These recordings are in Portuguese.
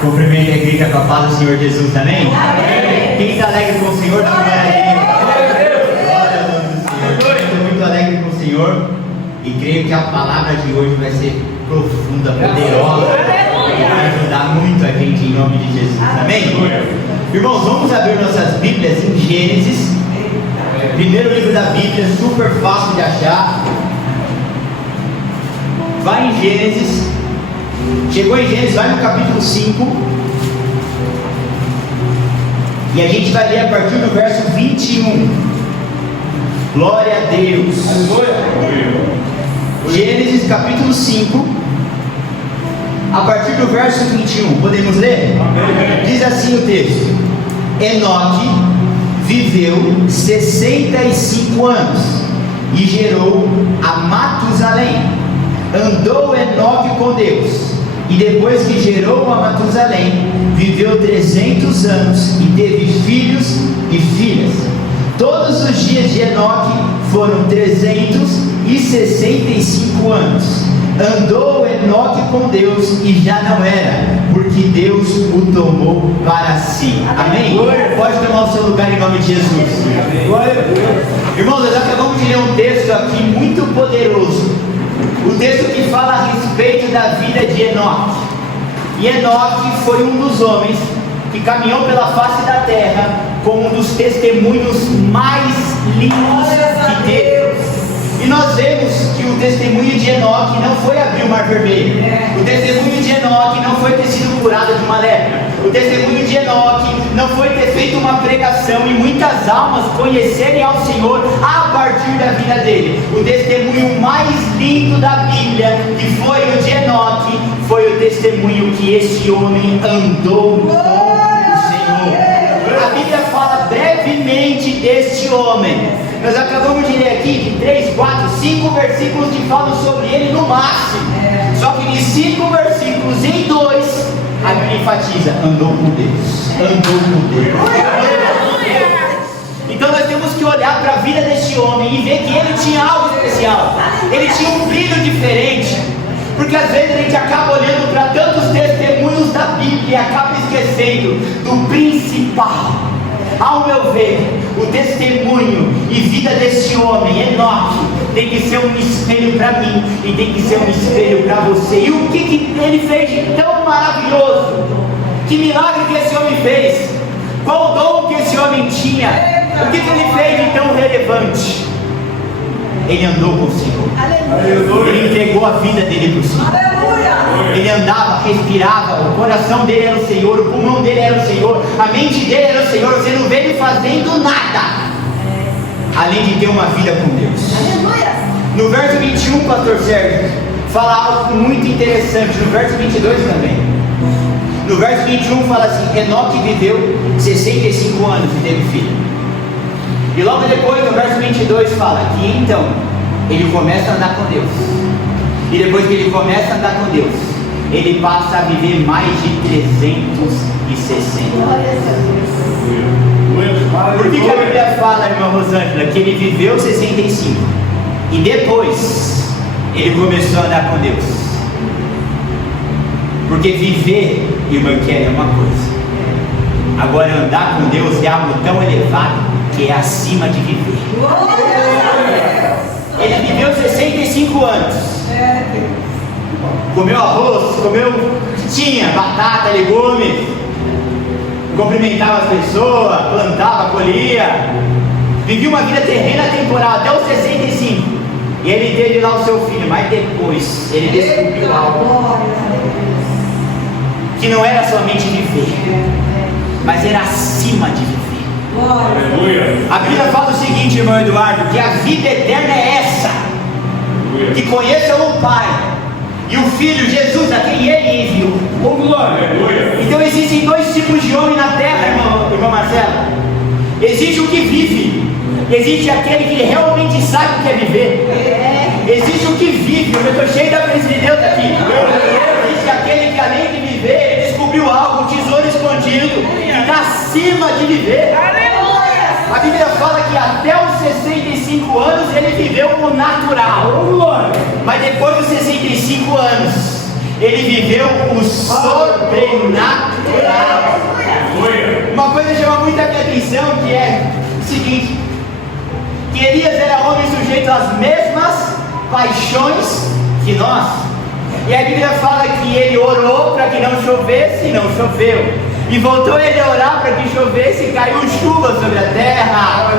Cumprimenta a igreja com a paz do Senhor Jesus, amém? Amém. Quem está alegre com o Senhor, dá glória a Deus. Glória ao nome do Senhor. Estou muito alegre com o Senhor e creio que a palavra de hoje vai ser profunda, poderosa, e vai ajudar muito a gente em nome de Jesus, amém? Irmãos, vamos abrir nossas Bíblias em Gênesis, primeiro livro da Bíblia, super fácil de achar. Vai em Gênesis. Chegou em Gênesis, vai no capítulo 5. E a gente vai ler a partir do verso 21. Glória a Deus. Gênesis capítulo 5, a partir do verso 21. Podemos ler? Diz assim o texto: Enoque viveu 65 anos e gerou a Matusalém. Andou Enoque com Deus, e depois que gerou a Matusalém, viveu 300 anos e teve filhos e filhas. Todos os dias de Enoque foram 365 anos. Andou Enoque com Deus e já não era, porque Deus o tomou para si. Amém? Pode tomar o seu lugar em nome de Jesus. Irmãos, nós acabamos de ler um texto aqui muito poderoso. O texto que fala a respeito da vida de Enoque. E Enoque foi um dos homens que caminhou pela face da terra como um dos testemunhos mais lindos que teve. E nós vemos que o testemunho de Enoque não foi abrir o mar vermelho. O testemunho de Enoque não foi ter sido curado de uma lepra. O testemunho de Enoque não foi ter feito uma pregação e muitas almas conhecerem ao Senhor a partir da vida dele. O testemunho mais lindo da Bíblia, que foi o de Enoque, foi o testemunho que esse homem andou com o Senhor. A Bíblia fala brevemente deste homem. Nós acabamos de ler aqui de 3, 4, 5 versículos que falam sobre ele no máximo. Só que de 5 versículos em 2, a Bíblia enfatiza: andou com Deus. Andou com Deus. Então nós temos que olhar para a vida deste homem e ver que ele tinha algo especial. Ele tinha um brilho diferente. Porque às vezes a gente acaba olhando para tantos testemunhos da Bíblia e acaba esquecendo do principal. Ao meu ver, o testemunho e vida desse homem, Enoque, tem que ser um espelho para mim e tem que ser um espelho para você. E o que ele fez de tão maravilhoso? Que milagre que esse homem fez? Qual o dom que esse homem tinha? O que ele fez de tão relevante? Ele andou com o Senhor. Ele entregou a vida dele para o Senhor. Ele andava, respirava, o coração dele era o Senhor, o pulmão dele era o Senhor, a mente dele era o Senhor. Você não vê ele fazendo nada além de ter uma vida com Deus. No verso 21, pastor Sérgio, fala algo muito interessante. No verso 22 também. No verso 21 fala assim: Enoque viveu 65 anos e teve filho. E logo depois, no verso 22 fala que então ele começa a andar com Deus. E depois que ele começa a andar com Deus, ele passa a viver mais de 360. Por que a Bíblia fala, irmã Rosângela, que ele viveu 65 e depois ele começou a andar com Deus? Porque viver, irmã Kelly, é uma coisa, agora andar com Deus é algo tão elevado que é acima de viver. Ele viveu 65 anos. Comeu arroz, comeu tinha batata, legumes, cumprimentava as pessoas, plantava, colhia, vivia uma vida terrena temporal até os 65. E ele teve lá o seu filho, mas depois ele descobriu algo que não era somente viver, mas era acima de viver. A Bíblia fala o seguinte, irmão Eduardo, que a vida eterna é essa: que conheçam o Pai e o Filho Jesus, a quem ele enviou. Então existem dois tipos de homem na terra, irmão Marcelo. Existe o que vive, existe aquele que realmente sabe o que é viver. Existe o que vive. Eu estou cheio da presença de Deus aqui. Existe aquele que além de viver, ele descobriu algo, um tesouro escondido, que está acima de viver. A Bíblia fala que até os 65 anos ele viveu o natural, mas depois dos 65 anos ele viveu o sobrenatural. Uma coisa chama muito a minha atenção, que é o seguinte: que Elias era homem sujeito às mesmas paixões que nós. E a Bíblia fala que ele orou para que não chovesse e não choveu, e voltou ele a orar para que chovesse e caiu chuva sobre a terra.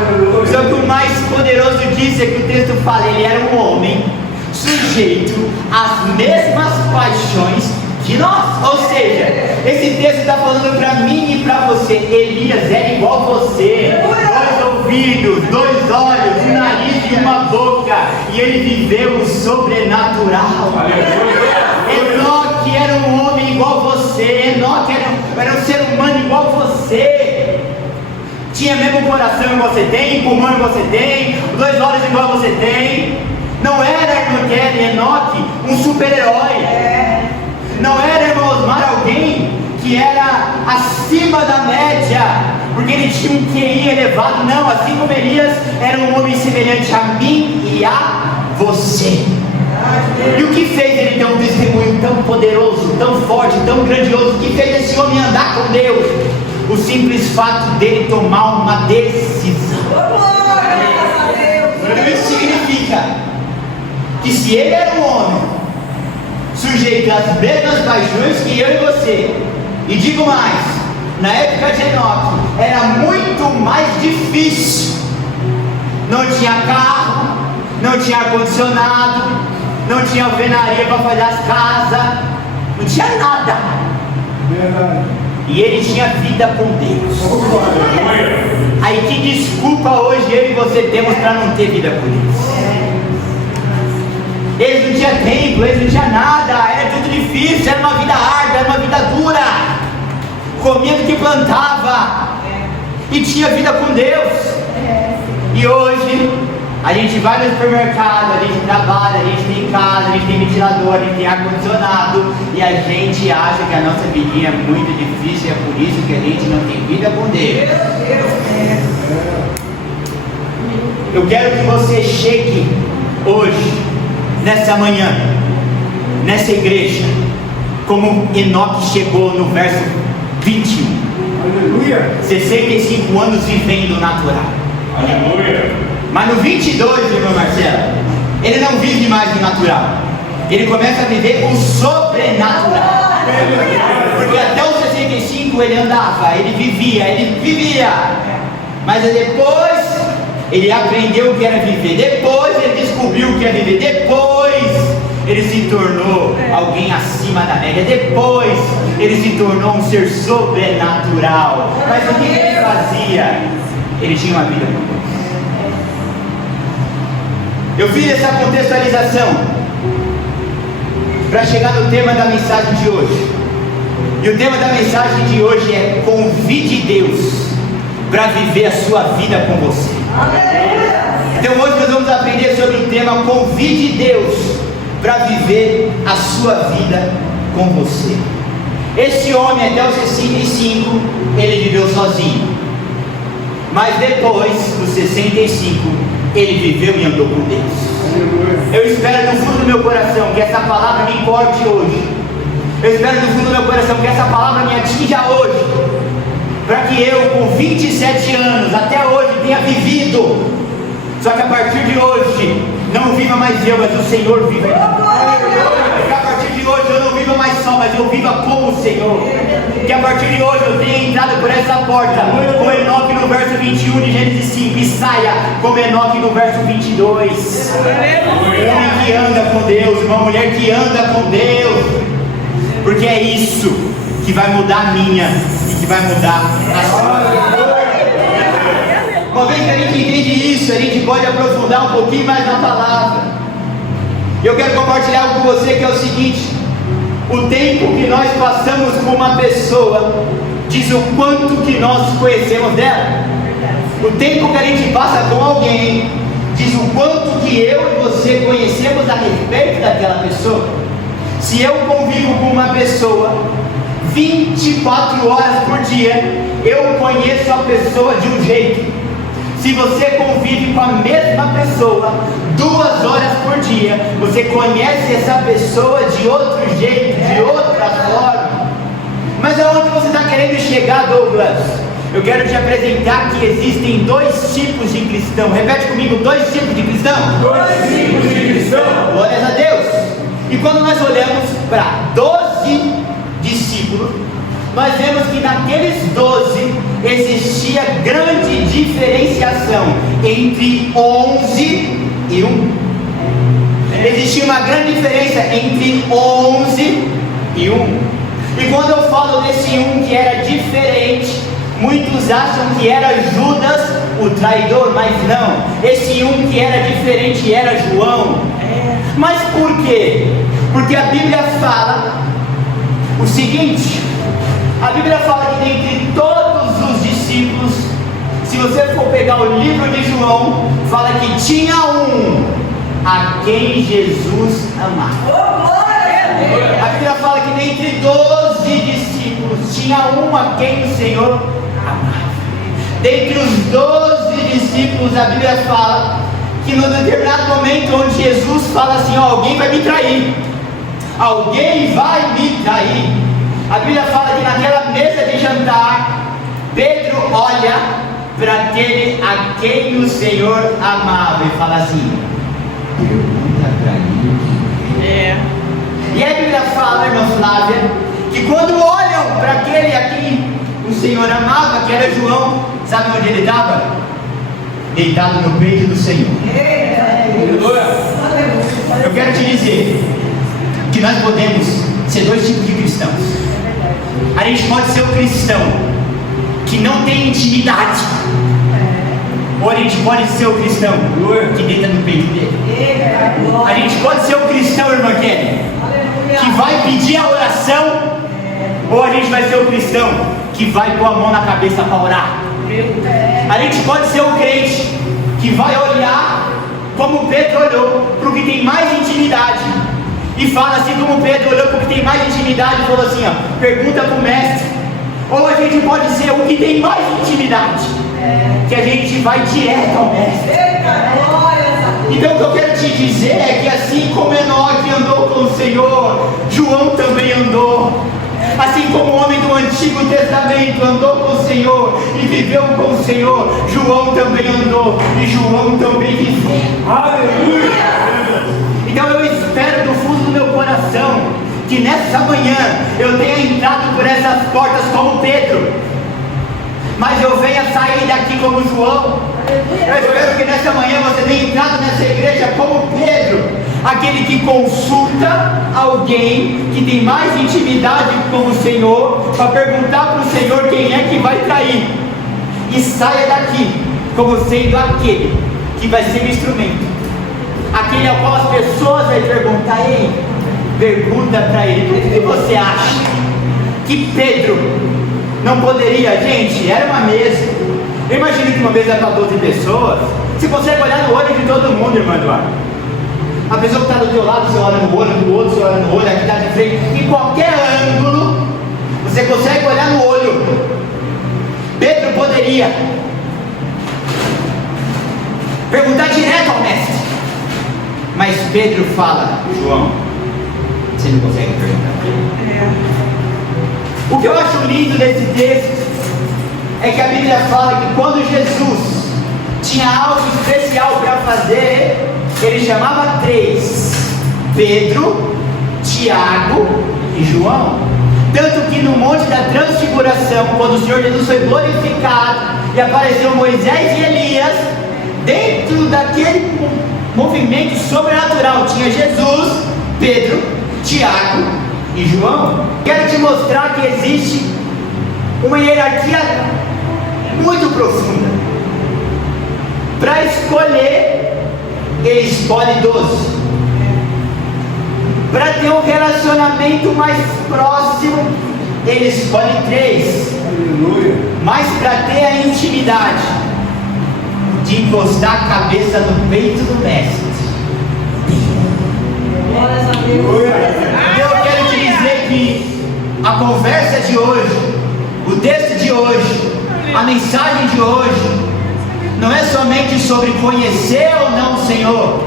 Só que o mais poderoso disso é que o texto fala: ele era um homem sujeito às mesmas paixões que nós. Ou seja, esse texto está falando para mim e para você: Elias era igual a você, 2 ouvidos, 2 olhos, um nariz e uma boca, e ele viveu o sobrenatural. Enoque era um homem igual a você, Enoque era um ser humano igual a você, tinha mesmo coração que você tem, pulmão que você tem, 2 olhos igual você tem. Não era, irmão Enoque, um super-herói. Não era, irmão Osmar, alguém que era acima da média, porque ele tinha um QI elevado. Não, assim como Elias era um homem semelhante a mim e a você. E o que fez ele ter um testemunho tão poderoso, tão forte, tão grandioso? O que fez esse homem andar com Deus? O simples fato dele tomar uma decisão. Então isso significa que se ele era um homem sujeito às mesmas paixões que eu e você, e digo mais, na época de Enoque era muito mais difícil. Não tinha carro, não tinha ar-condicionado, não tinha alvenaria para fazer as casas, não tinha nada. E ele tinha vida com Deus. Aí que desculpa hoje eu e você temos para não ter vida com Deus? Eles não tinham templo, eles não tinham nada, era tudo difícil, era uma vida árdua, era uma vida dura, comia do que plantava, e tinha vida com Deus. E hoje, a gente vai no supermercado, a gente trabalha, a gente tem casa, a gente tem ventilador, a gente tem ar-condicionado, e a gente acha que a nossa vidinha é muito difícil, e é por isso que a gente não tem vida com Deus. Eu quero que você chegue hoje, nessa manhã, nessa igreja, como Enoque chegou no verso 21. Aleluia. 65 anos vivendo o natural. Aleluia. Mas no 22, irmão Marcelo, ele não vive mais do natural, ele começa a viver o sobrenatural. Porque até os 65 ele andava, ele vivia, mas depois ele aprendeu o que era viver, depois ele descobriu o que era viver, depois ele se tornou alguém acima da média, depois ele se tornou um ser sobrenatural. Mas o que ele fazia? Ele tinha uma vida com Deus. Eu fiz essa contextualização para chegar no tema da mensagem de hoje. E o tema da mensagem de hoje é: convide Deus para viver a sua vida com você. Então hoje nós vamos aprender sobre o tema: convide Deus para viver a sua vida com você. Esse homem até os 65 ele viveu sozinho, mas depois dos 65 ele viveu e andou com Deus. Eu espero no fundo do meu coração que essa palavra me corte hoje. Eu espero no fundo do meu coração que essa palavra me atinja hoje, para que eu com 27 anos até hoje tenha vivido. Só que a partir de hoje não viva mais eu, mas o Senhor viva. Que a partir de hoje eu não viva mais só, mas eu viva como o Senhor. Que a partir de hoje eu tenha entrado por essa porta como Enoque no verso 21 de Gênesis 5 e saia como Enoque no verso 22. Um homem que anda com Deus, uma mulher que anda com Deus, porque é isso que vai mudar a minha e que vai mudar a sua vida. Uma vez que a gente entende isso, a gente pode aprofundar um pouquinho mais na palavra. E eu quero compartilhar algo com você, que é o seguinte: o tempo que nós passamos com uma pessoa diz o quanto que nós conhecemos dela. O tempo que a gente passa com alguém diz o quanto que eu e você conhecemos a respeito daquela pessoa. Se eu convivo com uma pessoa 24 horas por dia, eu conheço a pessoa de um jeito. Se você convive com a mesma pessoa 2 horas por dia, você conhece essa pessoa de outro jeito, de outra forma. Mas aonde você está querendo chegar, Douglas? Eu quero te apresentar que existem 2 tipos de cristão. Repete comigo, 2 tipos de cristão. 2 tipos de cristão. Glórias a Deus. E quando nós olhamos para 12 discípulos, nós vemos que naqueles 12 existia grande diferenciação entre 11 e 1. Existia uma grande diferença entre 11 e 1. E quando eu falo desse 1 que era diferente, muitos acham que era Judas o traidor, mas não. Esse 1 que era diferente era João. Mas por quê? Porque a Bíblia fala o seguinte. A Bíblia fala que dentre todos os discípulos, se você for pegar o livro de João, fala que tinha um a quem Jesus amava. A Bíblia fala que dentre 12 discípulos, tinha um a quem o Senhor amava. Dentre os 12 discípulos, a Bíblia fala que no determinado momento onde Jesus fala assim, ó, alguém vai me trair. Alguém vai me trair. A Bíblia fala que naquela mesa de jantar, Pedro olha para aquele a quem o Senhor amava e fala assim, pergunta para mim. E a Bíblia fala, irmã Flávia, que quando olham para aquele a quem o Senhor amava, que era João, sabe onde ele estava? Deitado no peito do Senhor. Eu quero te dizer que nós podemos ser 2 tipos de cristãos. A gente pode ser um cristão que não tem intimidade, ou a gente pode ser um cristão que deita no peito dele. A gente pode ser um cristão, irmã Kelly, que vai pedir a oração, ou a gente vai ser um cristão que vai pôr a mão na cabeça para orar. A gente pode ser um crente que vai olhar como Pedro olhou para o que tem mais intimidade e fala assim como Pedro olhou para o que tem mais intimidade e falou assim, ó, pergunta para o mestre. Ou a gente pode ser o que tem mais intimidade, que a gente vai direto ao mestre. Então o que eu quero te dizer é que assim como Enoque andou com o Senhor, João também andou. Assim como o homem do Antigo Testamento andou com o Senhor e viveu com o Senhor, João também andou e João também viveu. Aleluia! Então eu espero do fundo do meu coração que nessa manhã eu tenha entrado por essas portas como Pedro, mas eu venha sair daqui como João. Eu espero que nessa manhã você tenha entrado nessa igreja como Pedro, aquele que consulta alguém que tem mais intimidade com o Senhor, para perguntar para o Senhor quem é que vai trair, e saia daqui como sendo aquele que vai ser o instrumento, aquele ao qual as pessoas vão perguntar, ei, pergunta para ele, o que você acha que Pedro não poderia? Gente, era uma mesa. Eu imagino que uma mesa para 12 pessoas, você consegue olhar no olho de todo mundo, irmã Eduardo. A pessoa que está do teu lado, você olha no olho do outro, você olha no olho, aqui está de frente, em qualquer ângulo, você consegue olhar no olho. Pedro poderia perguntar direto ao mestre, mas Pedro fala, João, você não consegue perguntar. O que eu acho lindo desse texto é que a Bíblia fala que quando Jesus tinha algo especial para fazer, ele chamava 3, Pedro, Tiago e João. Tanto que no Monte da Transfiguração, quando o Senhor Jesus foi glorificado e apareceu Moisés e Elias, dentro daquele movimento sobrenatural tinha Jesus, Pedro, Tiago e João. Quero te mostrar que existe uma hierarquia muito profunda. Para escolher, ele escolhe 12. Para ter um relacionamento mais próximo, ele escolhe 3. Aleluia. Mas para ter a intimidade de encostar a cabeça no peito do mestre, então eu quero te dizer que a conversa de hoje, o texto de hoje, a mensagem de hoje, não é somente sobre conhecer ou não o Senhor.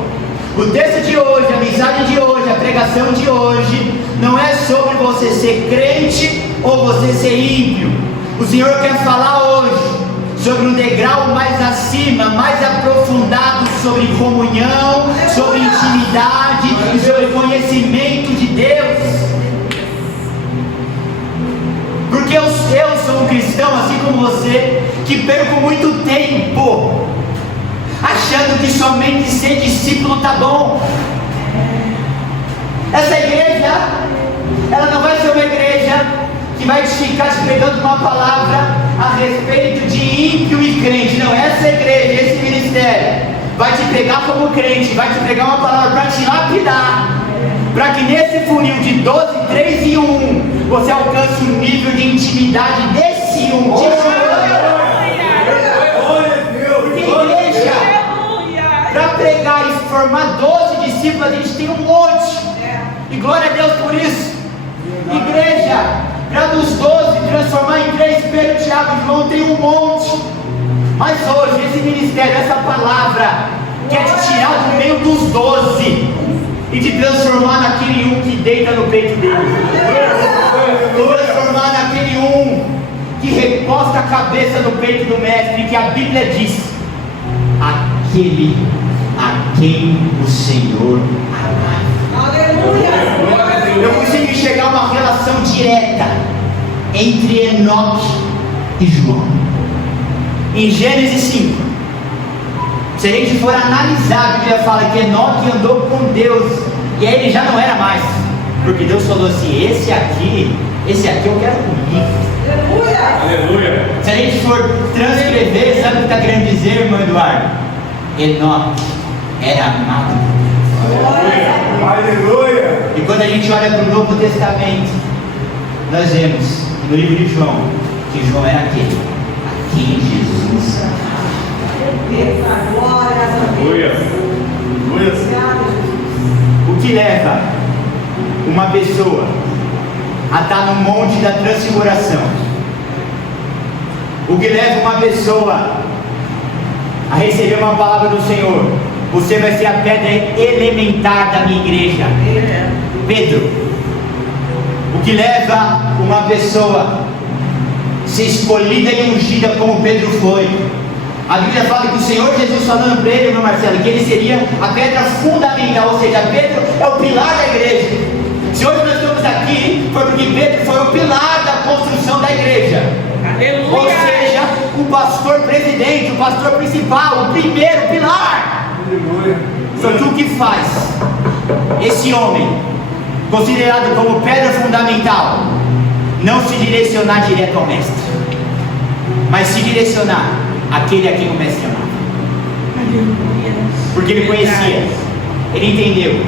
O texto de hoje, a mensagem de hoje, a pregação de hoje, não é sobre você ser crente ou você ser ímpio. O Senhor quer falar hoje sobre um degrau mais acima, mais aprofundado, sobre comunhão, sobre intimidade e sobre conhecimento de Deus. Porque eu sou um cristão, assim como você, que perco muito tempo achando que somente ser discípulo tá bom. Essa igreja, ela não vai ser uma igreja que vai te ficar te pegando uma palavra a respeito de ímpio e crente. Não, essa igreja, esse ministério vai te pegar como crente, vai te pegar uma palavra para te lapidar, para que nesse funil de 12, 3 e 1 você alcance um nível de intimidade desse 1. Porque igreja, para pregar e formar 12 discípulos, a gente tem um monte, e glória a Deus por isso. Igreja, para dos 12 transformar em 3, Pedro, Tiago e João, tem um monte. Mas hoje, esse ministério, essa palavra, quer te tirar do meio dos 12 e te transformar naquele que deita no peito dele, te transformar naquele que reposta a cabeça no peito do mestre, que a Bíblia diz: aquele a quem o Senhor amava. Eu consigo enxergar uma relação direta entre Enoque e João. Em Gênesis 5, se a gente for analisar, a Bíblia fala que Enoque andou com Deus, e aí ele já não era mais, porque Deus falou assim: esse aqui eu quero comigo. Aleluia. Se a gente for transcrever, sabe o que está querendo dizer, irmão Eduardo? Enoque era amado. Aleluia. E quando a gente olha para o Novo Testamento, nós vemos no livro de João que João era aquele a quem Jesus amava. Aleluia. O que leva uma pessoa a estar no monte da transfiguração? O que leva uma pessoa a receber uma palavra do Senhor? Você vai ser a pedra elementar da minha igreja, Pedro. O que leva uma pessoa a ser escolhida e ungida como Pedro foi? A Bíblia fala que o Senhor Jesus, falando para ele, meu Marcelo, que ele seria a pedra fundamental, ou seja, Pedro é o pilar da igreja. Se hoje nós estamos aqui, foi porque Pedro foi o pilar da construção da igreja. Aleluia. Ou seja, o pastor presidente, o pastor principal, o primeiro pilar. Aleluia. Só que o que faz esse homem, considerado como pedra fundamental, não se direcionar direto ao mestre, mas se direcionar àquele a quem o mestre amava? Porque ele conhecia, ele entendeu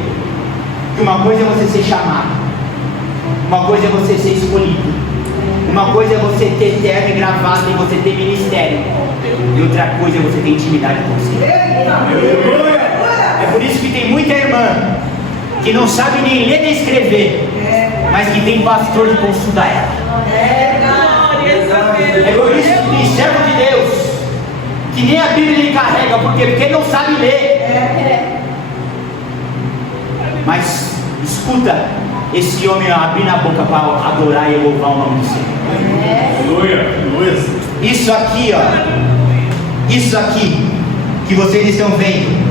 que uma coisa é você ser chamado, uma coisa é você ser escolhido, uma coisa é você ter terno e gravata e você ter ministério, e outra coisa é você ter intimidade com você. É por isso que tem muita irmã que não sabe nem ler nem escrever, mas que tem pastor de consulta ela. É por isso que tem servo de Deus que nem a Bíblia lhe carrega, porque não sabe ler. Mas escuta esse homem abrindo a boca para adorar e louvar o nome do Senhor. Aleluia. Isso aqui, ó, isso aqui que vocês estão vendo,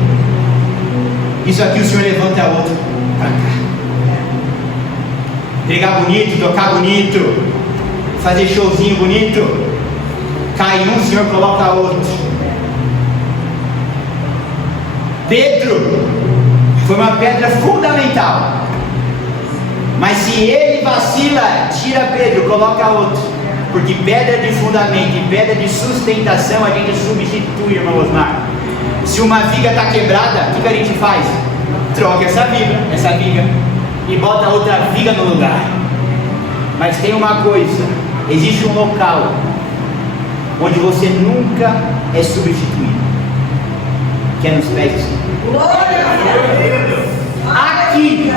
isso aqui o Senhor levanta outro para cá. Pregar bonito, tocar bonito, fazer showzinho bonito. Cai um, o Senhor coloca outro. Pedro foi uma pedra fundamental, mas se ele vacila, tira Pedro, coloca outro, porque pedra de fundamento e pedra de sustentação a gente substitui, irmão Osmar. Se uma viga está quebrada, o que a gente faz? Troca essa viga e bota outra viga no lugar. Mas tem uma coisa, existe um local onde você nunca é substituído, que é nos pés do Senhor. Aqui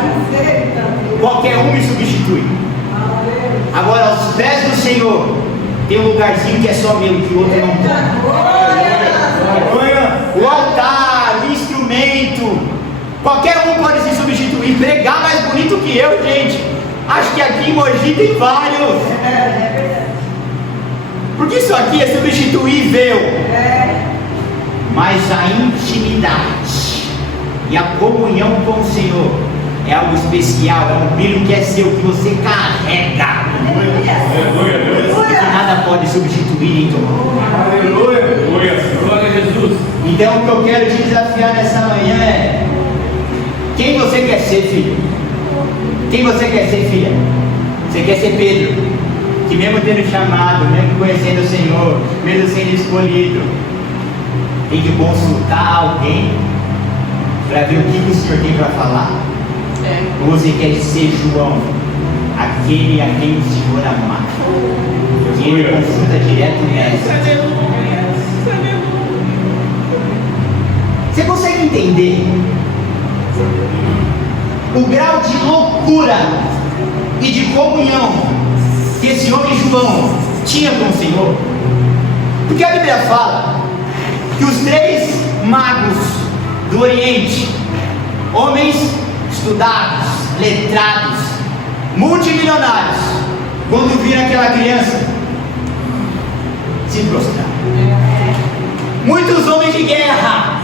qualquer um me substitui. Agora aos pés do Senhor tem um lugarzinho que é só meu, que o outro não tem. O altar, o instrumento, qualquer um pode se substituir. Pregar mais bonito que eu, gente. Acho que aqui em Mogi tem vários. Porque isso aqui é substituível. Mas a intimidade e a comunhão com o Senhor é algo especial, é um brilho que é seu, que você carrega. Que nada pode substituir em tomar. Aleluia. Glória a Jesus. Então o que eu quero te desafiar nessa manhã é: quem você quer ser, filho? Quem você quer ser, filha? Você quer ser Pedro, que mesmo tendo chamado, mesmo conhecendo o Senhor, mesmo sendo escolhido, tem que consultar alguém para ver o que o Senhor tem para falar? Ou você quer ser João, aquele a quem o Senhor ama, que ele consulta direto nessa? Você consegue entender o grau de loucura e de comunhão que esse homem João tinha com o Senhor? Porque a Bíblia fala que os 3 magos do Oriente, homens estudados, letrados, multimilionários, quando viram aquela criança, se prostraram. Muitos homens de guerra,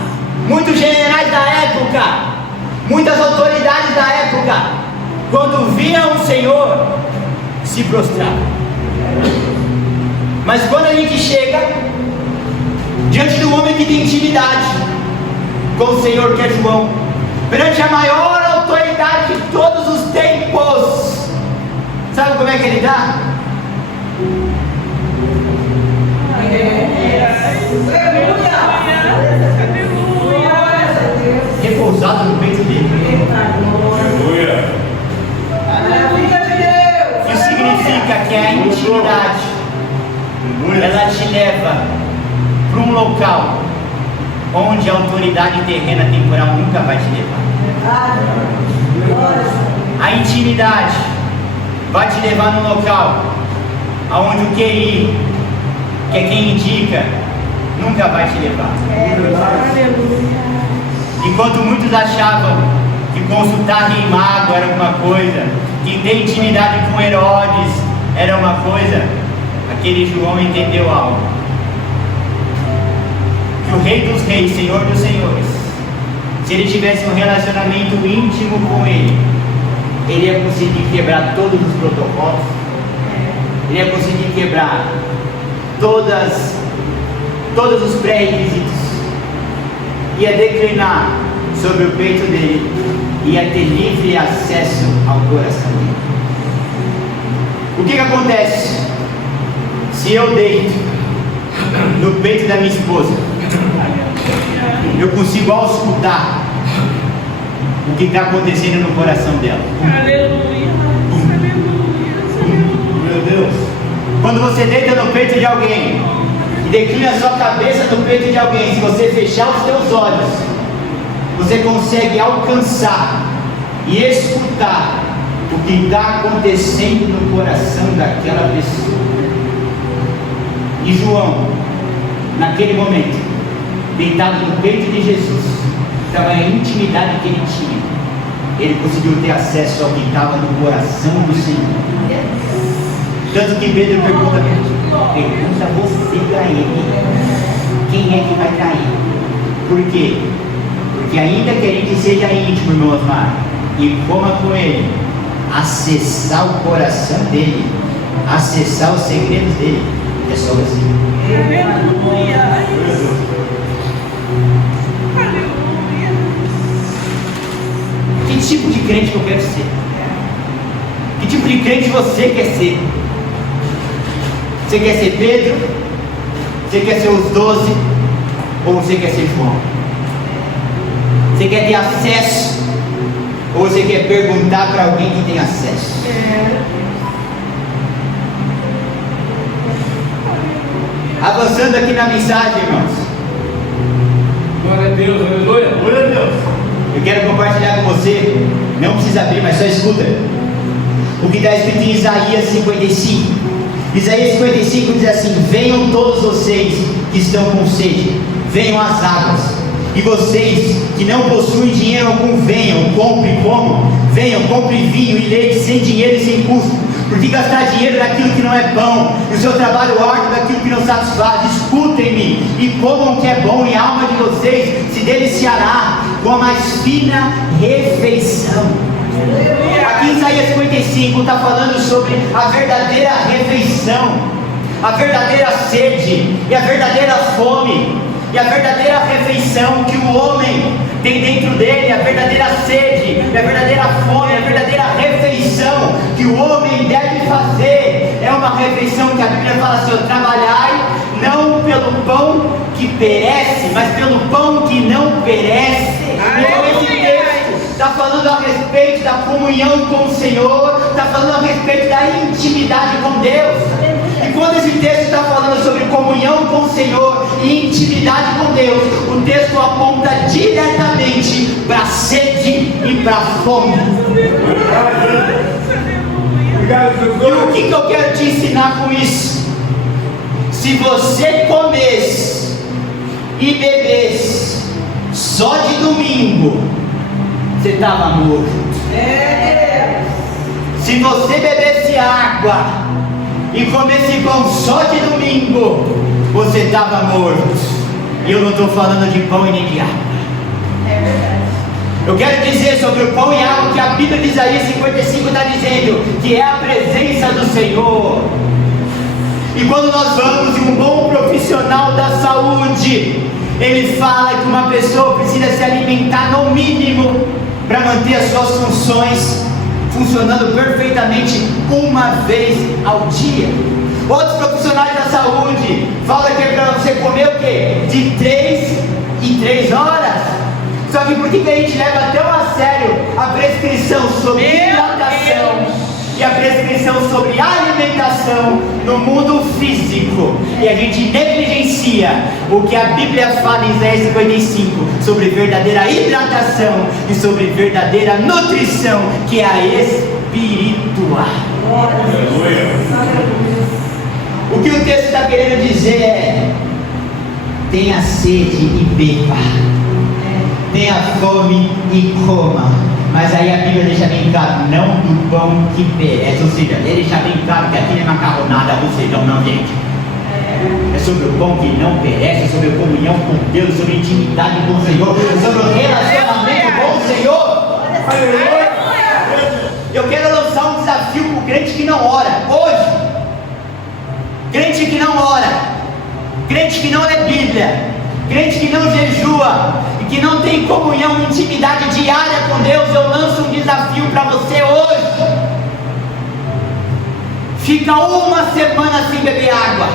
muitos generais da época, muitas autoridades da época, quando viam o Senhor, se prostraram. Mas quando a gente chega diante do homem que tem intimidade com o Senhor, que é João, perante a maior autoridade de todos os tempos, sabe como é que ele dá? Repousado no peito dele. Isso significa que a intimidade, ela te leva para um local onde a autoridade terrena temporal nunca vai te levar. A intimidade vai te levar num local onde o QI, que é quem indica, nunca vai te levar. Enquanto muitos achavam que consultar em mago era uma coisa, que ter intimidade com Herodes era uma coisa, aquele João entendeu algo: que o Rei dos Reis, Senhor dos Senhores, se ele tivesse um relacionamento íntimo com ele, ele ia conseguir quebrar todos os protocolos, ele ia conseguir quebrar todos os pré-requisitos, ia declinar sobre o peito dele, ia ter livre acesso ao coração dele. O que acontece se eu deito no peito da minha esposa? Eu consigo auscultar o que está acontecendo no coração dela. Aleluia. Meu Deus. Quando você deita no peito de alguém e declina a sua cabeça no peito de alguém, se você fechar os seus olhos, você consegue alcançar e escutar o que está acontecendo no coração daquela pessoa. E João, naquele momento, deitado no peito de Jesus, estava a intimidade que ele tinha. Ele conseguiu ter acesso ao que estava no coração do Senhor. Tanto que Pedro pergunta você para ele: quem é que vai trair? Por quê? Porque ainda que a gente seja íntimo, irmão Osmar, e coma com ele, acessar o coração dele, acessar os segredos dele, é só você. Aleluia. Que tipo de crente que eu quero ser? Que tipo de crente você quer ser? Você quer ser Pedro? Você quer ser os 12? Ou você quer ser João? Você quer ter acesso? Ou você quer perguntar para alguém que tem acesso? Avançando aqui na mensagem, irmãos, Glória a Deus. Aleluia. glória a Deus. Eu quero compartilhar com você, não precisa abrir, mas só escuta o que está escrito em Isaías 55. Isaías 55 diz assim: venham todos vocês que estão com sede, venham às águas. E vocês que não possuem dinheiro algum, venham, compre e comam. Venham, compre vinho e leite sem dinheiro e sem custo. Porque gastar dinheiro naquilo que não é pão, e o seu trabalho árduo naquilo que não satisfaz. Escutem-me e comam o que é bom, e a alma de vocês se deliciará com a mais fina refeição. Aqui em Isaías 55 está falando sobre a verdadeira refeição, a verdadeira sede e a verdadeira fome, e a verdadeira refeição que o homem tem dentro dele, a verdadeira sede, a verdadeira fome, a verdadeira refeição que o homem deve fazer, é uma refeição que a Bíblia fala assim: trabalhai não pelo pão que perece, mas pelo pão que não perece. Então esse texto está falando a respeito da comunhão com o Senhor, está falando a respeito da intimidade com Deus. E quando esse texto está falando sobre comunhão com o Senhor e intimidade com Deus, o texto aponta diretamente para a sede e para a fome. E o que eu quero te ensinar com isso? Se você comesse e bebesse só de domingo, você estava morto. Se você bebesse água e comesse pão só de domingo, você estava morto. E eu não estou falando de pão e nem de água. Eu quero dizer sobre o pão e água que a Bíblia de Isaías 55 está dizendo, que é a presença do Senhor. E quando nós vamos em um bom profissional da saúde, ele fala que uma pessoa precisa se alimentar no mínimo para manter as suas funções funcionando perfeitamente uma vez ao dia. Outros profissionais da saúde falam que é para você comer o quê? De 3 em 3 horas. Só que por que a gente leva tão a sério a prescrição sobre hidratação e a prescrição sobre alimentação no mundo físico, e a gente negligencia o que a Bíblia fala em Isaías 55 sobre verdadeira hidratação e sobre verdadeira nutrição, que é a espiritual? O que o texto está querendo dizer é: tenha sede e beba, tenha fome e coma. Mas aí a Bíblia deixa bem claro, não do pão que perece. Ou seja, ele deixa bem claro que aqui não é macarronada, bucetão, não, gente. É sobre o pão que não perece, é sobre a comunhão com Deus, sobre a intimidade com o Senhor, sobre o relacionamento com o Senhor. Eu quero lançar um desafio para o crente que não ora hoje. Crente que não ora, crente que não lê Bíblia, crente que não jejua e que não tem comunhão, intimidade diária com Deus, eu lanço um desafio para você hoje. Fica uma semana sem beber água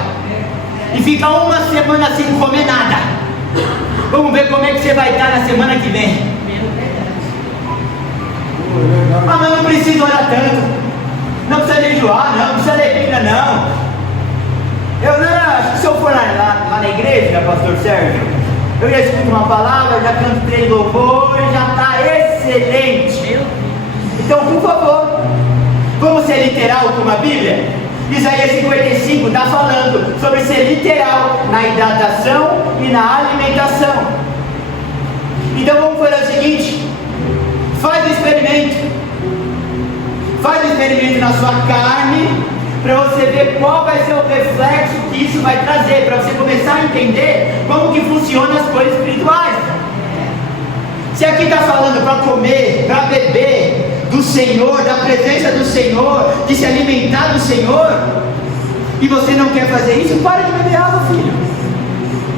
e fica uma semana sem comer nada. Vamos ver como é que você vai estar na semana que vem. Ah, mas não precisa orar tanto, não precisa jejuar, não precisa ler Bíblia, não. Se eu for lá na igreja, pastor Sérgio, eu já escuto uma palavra, já canto 3 louvores, já está excelente. Então, por favor, vamos ser literal com a Bíblia? Isaías 55 está falando sobre ser literal na hidratação e na alimentação. Então vamos fazer o seguinte: faz o experimento na sua carne, para você ver qual vai ser o reflexo que isso vai trazer, para você começar a entender como que funcionam as coisas espirituais. Se aqui está falando para comer, para beber do Senhor, da presença do Senhor, de se alimentar do Senhor, e você não quer fazer isso, para de beber água, filho.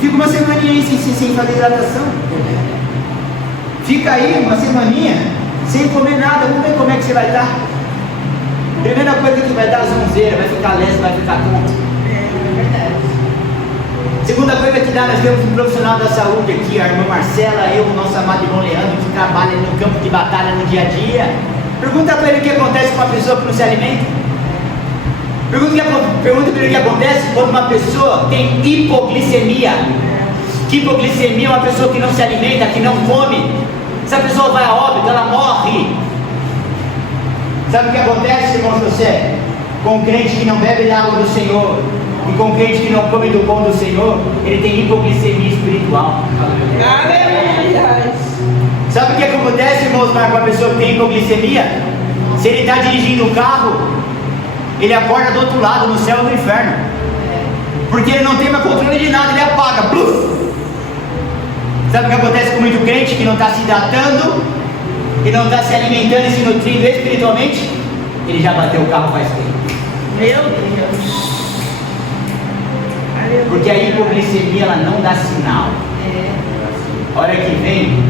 Fica uma semaninha aí sem fazer hidratação. Fica aí uma semaninha sem comer nada, vamos ver como é que você vai estar. Primeira coisa que vai dar zonzeira, vai ficar leso, vai ficar tonto. Segunda coisa que dá, nós temos um profissional da saúde aqui, a irmã Marcela, o nosso amado irmão Leandro, que trabalha no campo de batalha no dia a dia. Pergunta para ele o que acontece com uma pessoa que não se alimenta. Pergunta para ele o que acontece quando uma pessoa tem hipoglicemia. Hipoglicemia é uma pessoa que não se alimenta, que não come. Essa pessoa vai a óbito, ela morre. Sabe o que acontece, irmão José, com um crente que não bebe da água do Senhor, e com crente que não come do pão do Senhor, ele tem hipoglicemia espiritual. Aleluia. Sabe o que acontece, irmãos, com uma pessoa que tem hipoglicemia? Se ele está dirigindo um carro, ele acorda do outro lado, no céu do inferno, porque ele não tem mais controle de nada, ele apaga. Pluf! Sabe o que acontece com muito crente que não está se hidratando, que não está se alimentando e se nutrindo espiritualmente? Ele já bateu o carro faz tempo. Meu Deus. Aleluia. Porque a hipoglicemia ela não dá sinal. A hora que vem,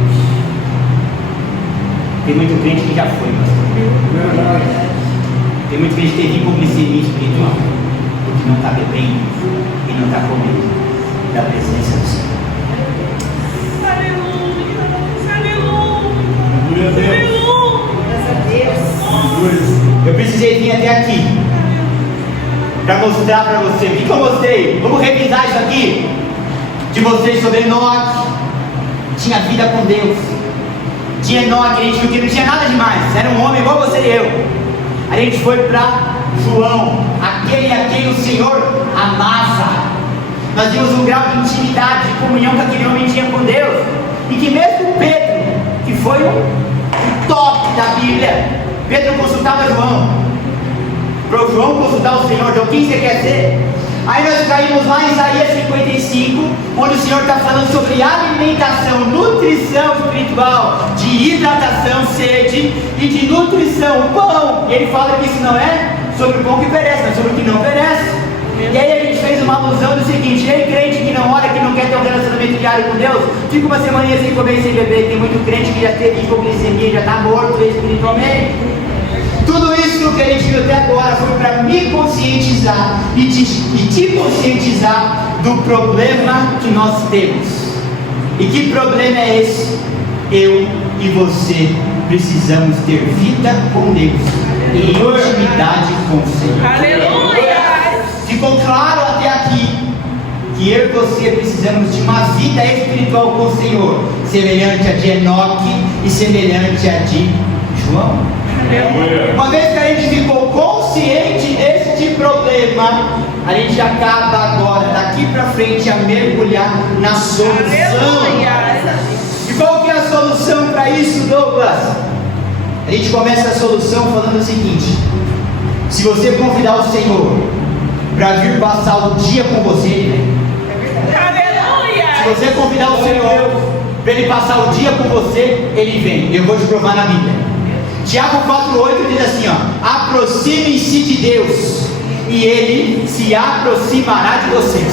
tem muito crente que já foi, pastor. Tem muito crente que teve hipoglicemia espiritual, porque não está bebendo e não está comendo da presença do Senhor. Aleluia. Aleluia. Eu precisei vir até aqui para mostrar para você. O que eu mostrei? Vamos revisar isso aqui. De vocês sobre Enoque. Tinha vida com Deus. Tinha Enoque, a gente viu que não tinha nada demais. Era um homem igual você e eu. A gente foi para João, aquele a quem o Senhor amava. Nós vimos um grau de intimidade, de comunhão que aquele homem tinha com Deus. E que mesmo Pedro, que foi o top da Bíblia, Pedro consultava João, para o João consultar o Senhor. Então, quem você quer ser? Aí nós caímos lá em Isaías 55, onde o Senhor está falando sobre alimentação, nutrição espiritual, de hidratação, sede, e de nutrição, pão. E ele fala que isso não é sobre o pão que perece, mas sobre o que não perece. E aí a gente fez uma alusão do seguinte: ei, crente que não ora, que não quer ter um relacionamento diário com Deus, fica uma semaninha sem comer e sem beber. Tem muito crente que já teve hipoglicemia, já está morto espiritualmente. Tudo isso que a gente viu até agora foi para me conscientizar e te conscientizar do problema que nós temos. E que problema é esse? Eu e você precisamos ter vida com Deus e intimidade com o Senhor. Aleluia. Ficou claro até aqui que eu e você precisamos de uma vida espiritual com o Senhor, semelhante a de Enoque e semelhante a de João. Uma vez que a gente ficou consciente deste problema, a gente acaba agora, daqui para frente, a mergulhar na solução. Aleluia. E qual que é a solução para isso, Douglas? A gente começa a solução falando o seguinte: se você convidar o Senhor para vir passar o dia com você, ele vem. Aleluia. Se você convidar o Senhor para ele passar o dia com você, ele vem. Eu vou te provar na Bíblia. Tiago 4,8 diz assim, ó: aproximem-se de Deus e ele se aproximará de vocês.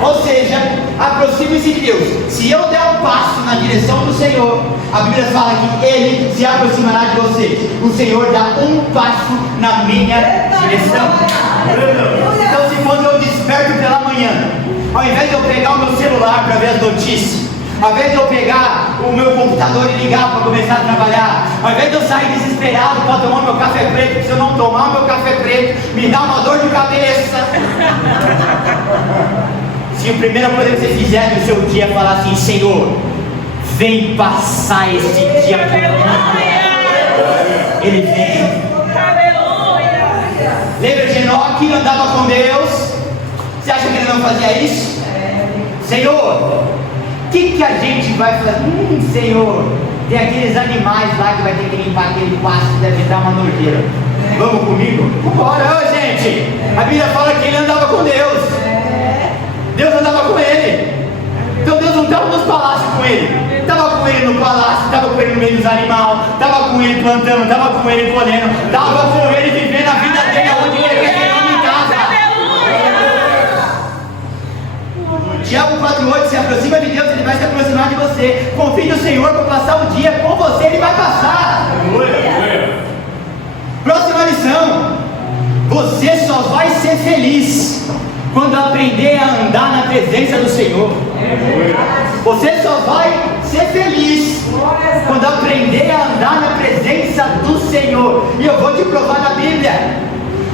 Ou seja, aproxime-se de Deus. Se eu der um passo na direção do Senhor, a Bíblia fala que ele se aproximará de vocês. O Senhor dá um passo na minha direção. Então, se quando eu desperto pela manhã, ao invés de eu pegar o meu celular para ver as notícias, ao invés de eu pegar o meu computador e ligar para começar a trabalhar, ao invés de eu sair desesperado para tomar meu café preto, porque se eu não tomar o meu café preto, me dá uma dor de cabeça. Se a primeira coisa que você fizer no seu dia é falar assim: Senhor, vem passar esse dia comigo. Ele vem. Lembra de Enoque, andava com Deus? Você acha que ele não fazia isso? Senhor, o que a gente vai fazer? Senhor, tem aqueles animais lá que vai ter que limpar aquele pasto, deve dar uma nojeira. Vamos comigo? Vambora, ô gente! A Bíblia fala que ele andava com Deus. Deus andava com ele. Então Deus não estava nos palácios com ele. Estava com ele no palácio, estava com ele no meio dos animais, estava com ele plantando, estava com ele colhendo, estava com ele vivendo a vida dele onde ele quer ter em casa. Tiago 4,8: se aproxima de Deus, ele vai se aproximar de você. Confie no Senhor para passar o dia com você, ele vai passar. Próxima lição: você só vai ser feliz quando aprender a andar na presença do Senhor. Você só vai ser feliz quando aprender a andar na presença do Senhor. E eu vou te provar na Bíblia.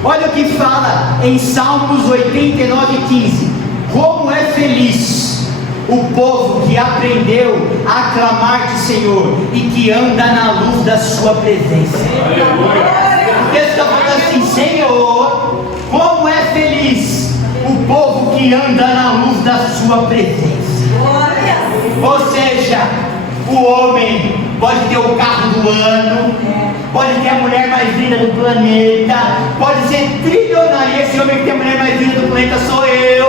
Olha o que fala em Salmos 89:15. Como é feliz o povo que aprendeu a clamar de Senhor e que anda na luz da sua presença. O texto está falando assim: Senhor, como é feliz o e anda na luz da sua presença. Ou seja, o homem pode ter o carro do ano, pode ter a mulher mais linda do planeta, pode ser trilionário. Esse homem que tem a mulher mais linda do planeta sou eu.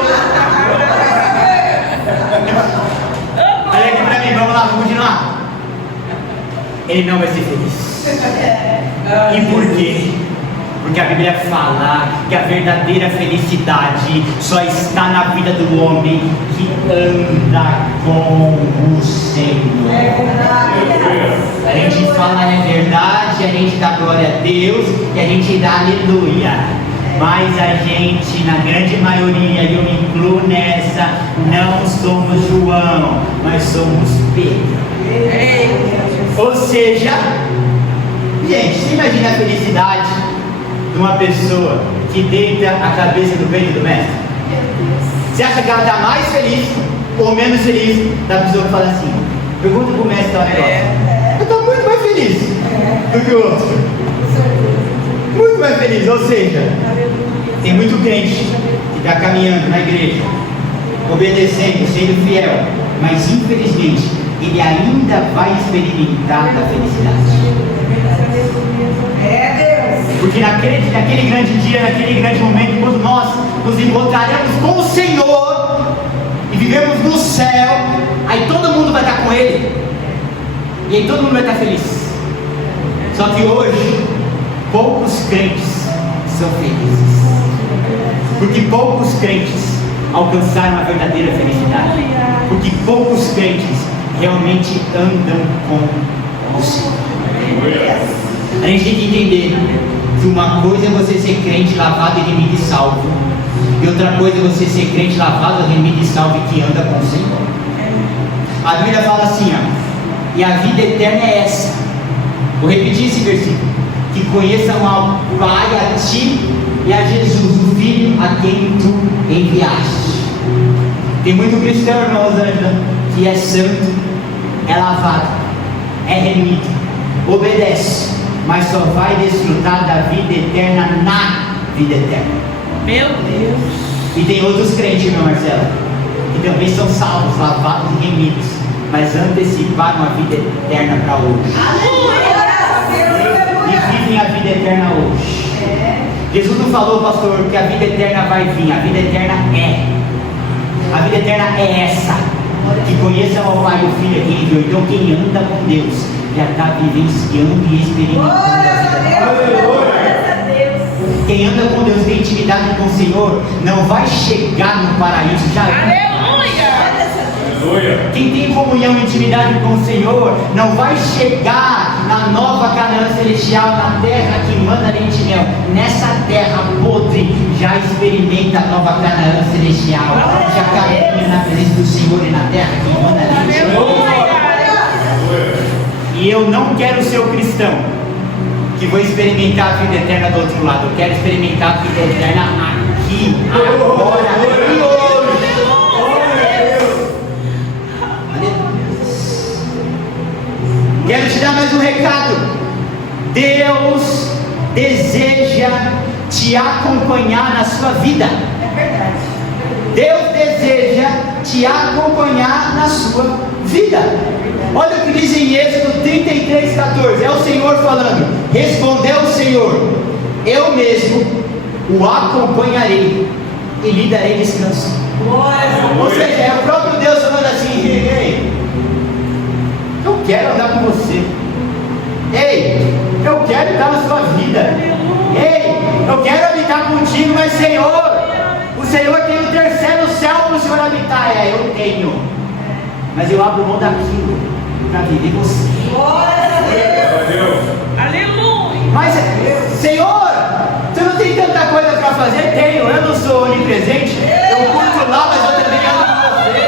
Olha aqui pra mim, vamos lá, vamos continuar. Ele não vai ser feliz. E por quê? Porque a Bíblia fala que a verdadeira felicidade só está na vida do homem que anda com o Senhor. A gente fala é verdade, a gente dá glória a Deus e a gente dá aleluia. Mas a gente, na grande maioria, e eu me incluo nessa, não somos João, mas somos Pedro. Ou seja, gente, você imagina a felicidade de uma pessoa que deita a cabeça no peito do mestre? Você acha que ela está mais feliz ou menos feliz da pessoa que fala assim? Pergunta pro mestre o negócio. Eu estou muito mais feliz do que o outro. Muito mais feliz, ou seja, tem muito crente que está caminhando na igreja, obedecendo, sendo fiel, mas infelizmente ele ainda vai experimentar a felicidade. Porque naquele grande dia, naquele grande momento, quando nós nos encontraremos com o Senhor e vivemos no céu, aí todo mundo vai estar com Ele, e aí todo mundo vai estar feliz. Só que hoje, poucos crentes são felizes, porque poucos crentes alcançaram a verdadeira felicidade, porque poucos crentes realmente andam com o Senhor. A gente tem que entender que uma coisa é você ser crente lavado e remido e salvo, e outra coisa é você ser crente lavado, remido e salvo e que anda com o Senhor. A Bíblia fala assim, ó, e a vida eterna é essa. Vou repetir esse versículo: que conheçam ao Pai, a Ti e a Jesus, o Filho a quem Tu enviaste. Tem muito cristão, irmãos, que é santo, é lavado, é remido, obedece, mas só vai desfrutar da vida eterna na vida eterna. Meu Deus. E tem outros crentes, meu Marcelo, que também são salvos, lavados e remidos, mas anteciparam a vida eterna para hoje. E vivem a vida eterna hoje. Jesus não falou, pastor, que a vida eterna vai vir. A vida eterna é. A vida eterna é essa: que conheçam ao Pai e o Filho a quem enviou. Então quem anda com Deus já está vivenciando e experimentando a vida eterna. Quem anda com Deus, tem intimidade com o Senhor, não vai chegar no paraíso, já quem tem comunhão e intimidade com o Senhor não vai chegar na nova Canaã celestial, na terra que manda leite e mel. Nessa terra podre já experimenta a nova Canaã celestial, já caminha na presença do Senhor e na terra que manda leite e mel. E eu não quero ser o cristão que vou experimentar a vida eterna do outro lado. Eu quero experimentar a vida eterna aqui, agora e hoje. Quero te dar mais um recado. Deus deseja te acompanhar na sua vida. Deus deseja te acompanhar na sua vida. Olha o que diz em Êxodo 33:14. É o Senhor falando. Respondeu o Senhor: eu mesmo o acompanharei e lhe darei descanso. Ou seja, é o próprio Deus falando assim: ei, eu quero andar com você. Ei, eu quero estar na sua vida. Ei, eu quero habitar contigo. Mas Senhor, o Senhor tem o terceiro céu para o Senhor habitar. Eu tenho, mas eu abro mão daquilo para viver você. Aleluia. Mas Senhor, você não tem tanta coisa para fazer? Tenho, eu não sou onipresente. Eu curto lá, mas eu também ando com você.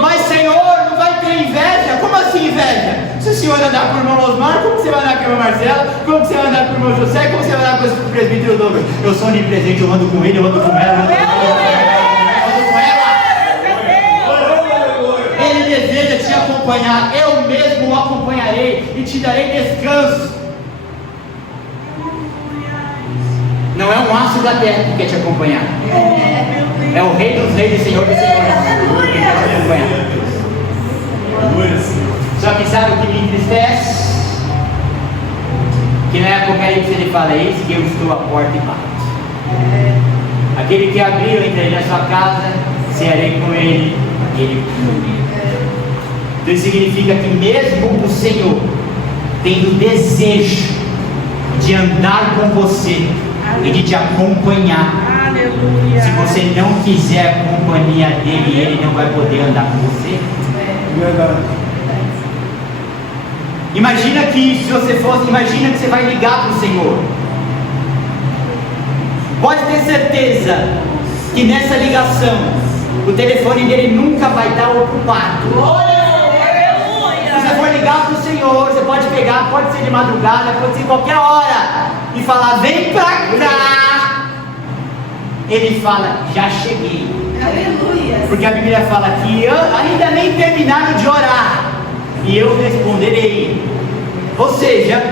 Mas Senhor, não vai ter inveja? Como assim inveja? Se o Senhor andar com o irmão Osmar, como você vai andar com o irmão Marcelo? Como você vai andar com o irmão José? Como você vai andar com o presbítero Douglas? Eu sou onipresente, eu ando com ele, eu ando com ela, eu ando com ela. Ele deseja te acompanhar. Eu mesmo o acompanharei e te darei descanso. Não é um aço da terra que quer te acompanhar. É o Rei dos Reis e Senhor dos Senhores que quer te acompanhar. Só que sabe o que me entristece? Que não é Apocalipse, ele fala: eis que eu estou à porta e bato. Aquele que abriu, eu entrei na sua casa, cearei com ele, aquele comigo. Então isso significa que mesmo o Senhor tendo desejo de andar com você e de te acompanhar, Aleluia. se você não quiser a companhia dele, ele não vai poder andar com você. Verdade. Imagina que imagina que você vai ligar para o Senhor. Pode ter certeza que nessa ligação o telefone dele nunca vai estar ocupado. Se você for ligar para o Senhor, você pode pegar, pode ser de madrugada, pode ser qualquer hora, e falar: vem para cá. Ele fala: já cheguei. Aleluia. Porque a Bíblia fala que ainda nem terminaram de orar e eu responderei. Ou seja,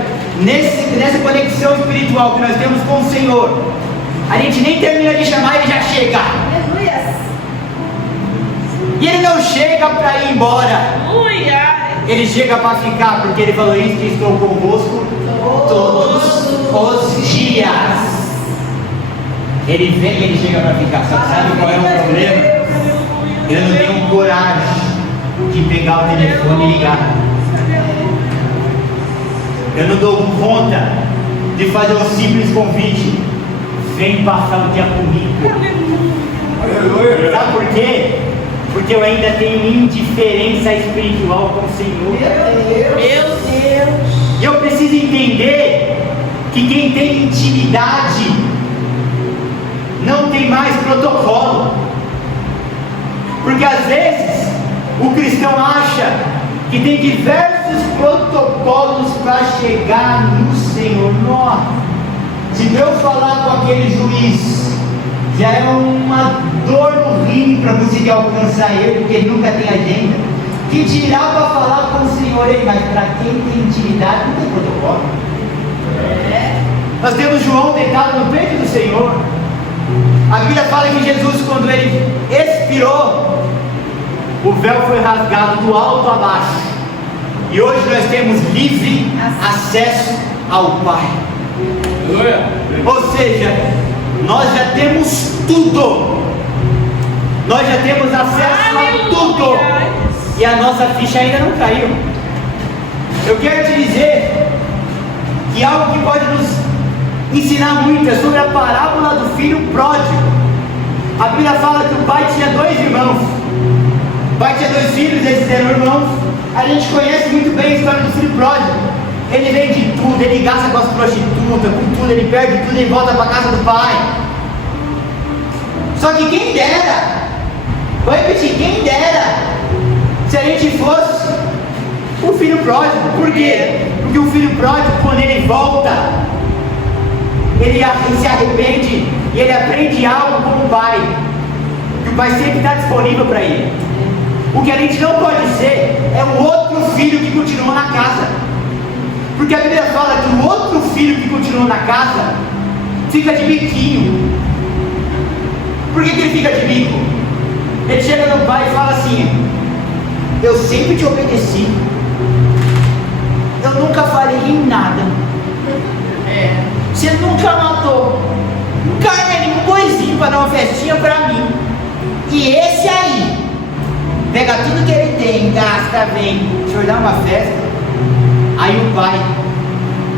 nessa conexão espiritual que nós temos com o Senhor, a gente nem termina de chamar, ele já chega. Aleluia. E ele não chega para ir embora, Aleluia. ele chega para ficar, porque ele falou: isso, que estou convosco todos os dias. Ele vem e ele chega para ficar. Só que sabe qual é o problema? Eu não tenho coragem de pegar o telefone e ligar. Eu não dou conta de fazer um simples convite: vem passar o dia comigo. Aleluia. Sabe por quê? Porque eu ainda tenho indiferença espiritual com o Senhor. Meu Deus. E eu preciso entender que quem tem intimidade não tem mais protocolo. Porque às vezes o cristão acha que tem diversos protocolos para chegar no Senhor. Nossa, se Deus falar com aquele juiz, já é uma dor no rim para conseguir alcançar ele, porque ele nunca tem agenda. Que dirá para falar com o Senhor? Mas para quem tem intimidade não tem protocolo. Nós temos João deitado no peito do Senhor. A Bíblia fala que Jesus, quando ele expirou, o véu foi rasgado do alto a baixo. E hoje nós temos livre acesso ao Pai. Aleluia. Ou seja, nós já temos tudo. Nós já temos acesso a tudo. E a nossa ficha ainda não caiu. Eu quero te dizer que algo que pode nos ensinar muito é sobre a parábola do filho pródigo. A Bíblia fala que o pai tinha 2 irmãos. O pai tinha 2 filhos, eles eram irmãos. A gente conhece muito bem a história do filho pródigo. Ele vende tudo, ele gasta com as prostitutas, com tudo, ele perde tudo e volta para a casa do pai. Só que quem dera, vou repetir, quem dera, se a gente fosse o filho pródigo. Por quê? Porque o filho pródigo, quando ele volta, ele se arrepende e ele aprende algo com o pai, que o pai sempre está disponível para ele. O que a gente não pode ser é o outro filho que continua na casa, porque a Bíblia fala que o outro filho que continua na casa fica de biquinho. Por que ele fica de bico? Ele chega no pai e fala assim: eu sempre te obedeci, eu nunca falei em nada, você nunca matou um carneirinho, um boizinho para dar uma festinha para mim, e esse aí pega tudo que ele tem, gasta, vem, deixa eu dar uma festa. Aí o pai,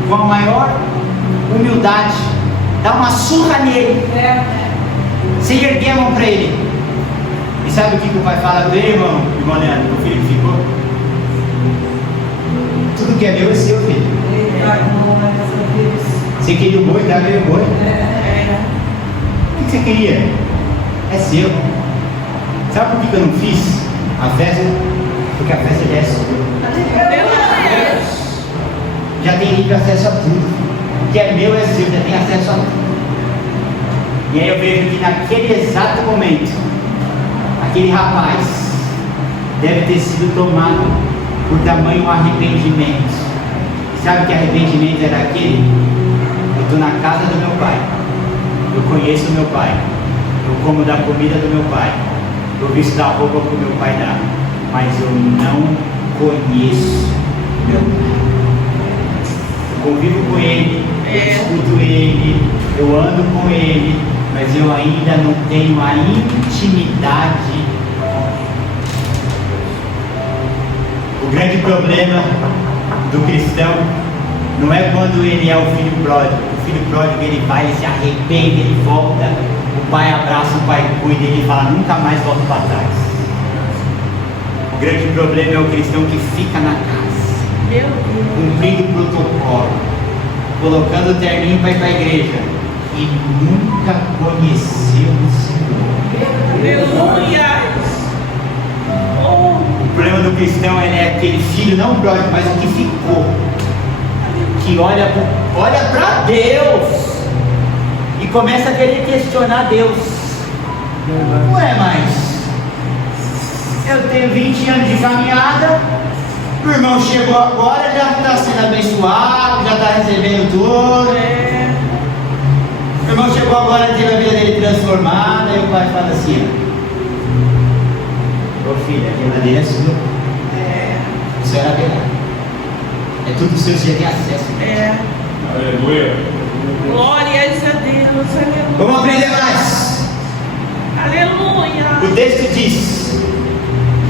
com a maior humildade, dá uma surra nele, se erguer a mão para ele. E sabe o que o pai fala para ele, irmão Leandro, o filho que ficou? Tudo que é meu é seu, filho. Você queria o boi, dá meu boi. O que você queria? É seu. Sabe por que eu não fiz a festa? Porque a festa já é sua. Já tem livre acesso a tudo. O que é meu é seu, já tem acesso a tudo. E aí eu vejo que naquele exato momento, aquele rapaz deve ter sido tomado por tamanho arrependimento. Sabe que arrependimento era aquele? Eu estou na casa do meu pai, Eu conheço o meu pai. Eu como da comida do meu pai. Eu visto da roupa que o meu pai dá. Mas eu não conheço o meu pai. Eu convivo com ele, eu escuto ele, eu ando com ele, mas eu ainda não tenho a intimidade. O grande problema do cristão não é quando ele é o filho pródigo. O filho pródigo, ele vai, ele se arrepende, ele volta, o pai abraça, o pai cuida, ele fala, nunca mais volto para trás. O grande problema é o cristão que fica na casa, cumprindo o protocolo, colocando o terninho para ir para a igreja e nunca conheceu o Senhor. Aleluia. O problema do cristão é aquele filho não pródigo, mas o que ficou, que olha para Deus e começa a querer questionar Deus. Ué, mas eu tenho 20 anos de caminhada, o irmão chegou agora, já está sendo abençoado, já está recebendo tudo. O irmão chegou agora, teve a vida dele transformada, e o pai fala assim: ô filha, a geladeira é sua. A senhora verá. É tudo seu, você já tem acesso. Aleluia. Glórias a Deus. Aleluia. Vamos aprender mais. Aleluia. O texto diz,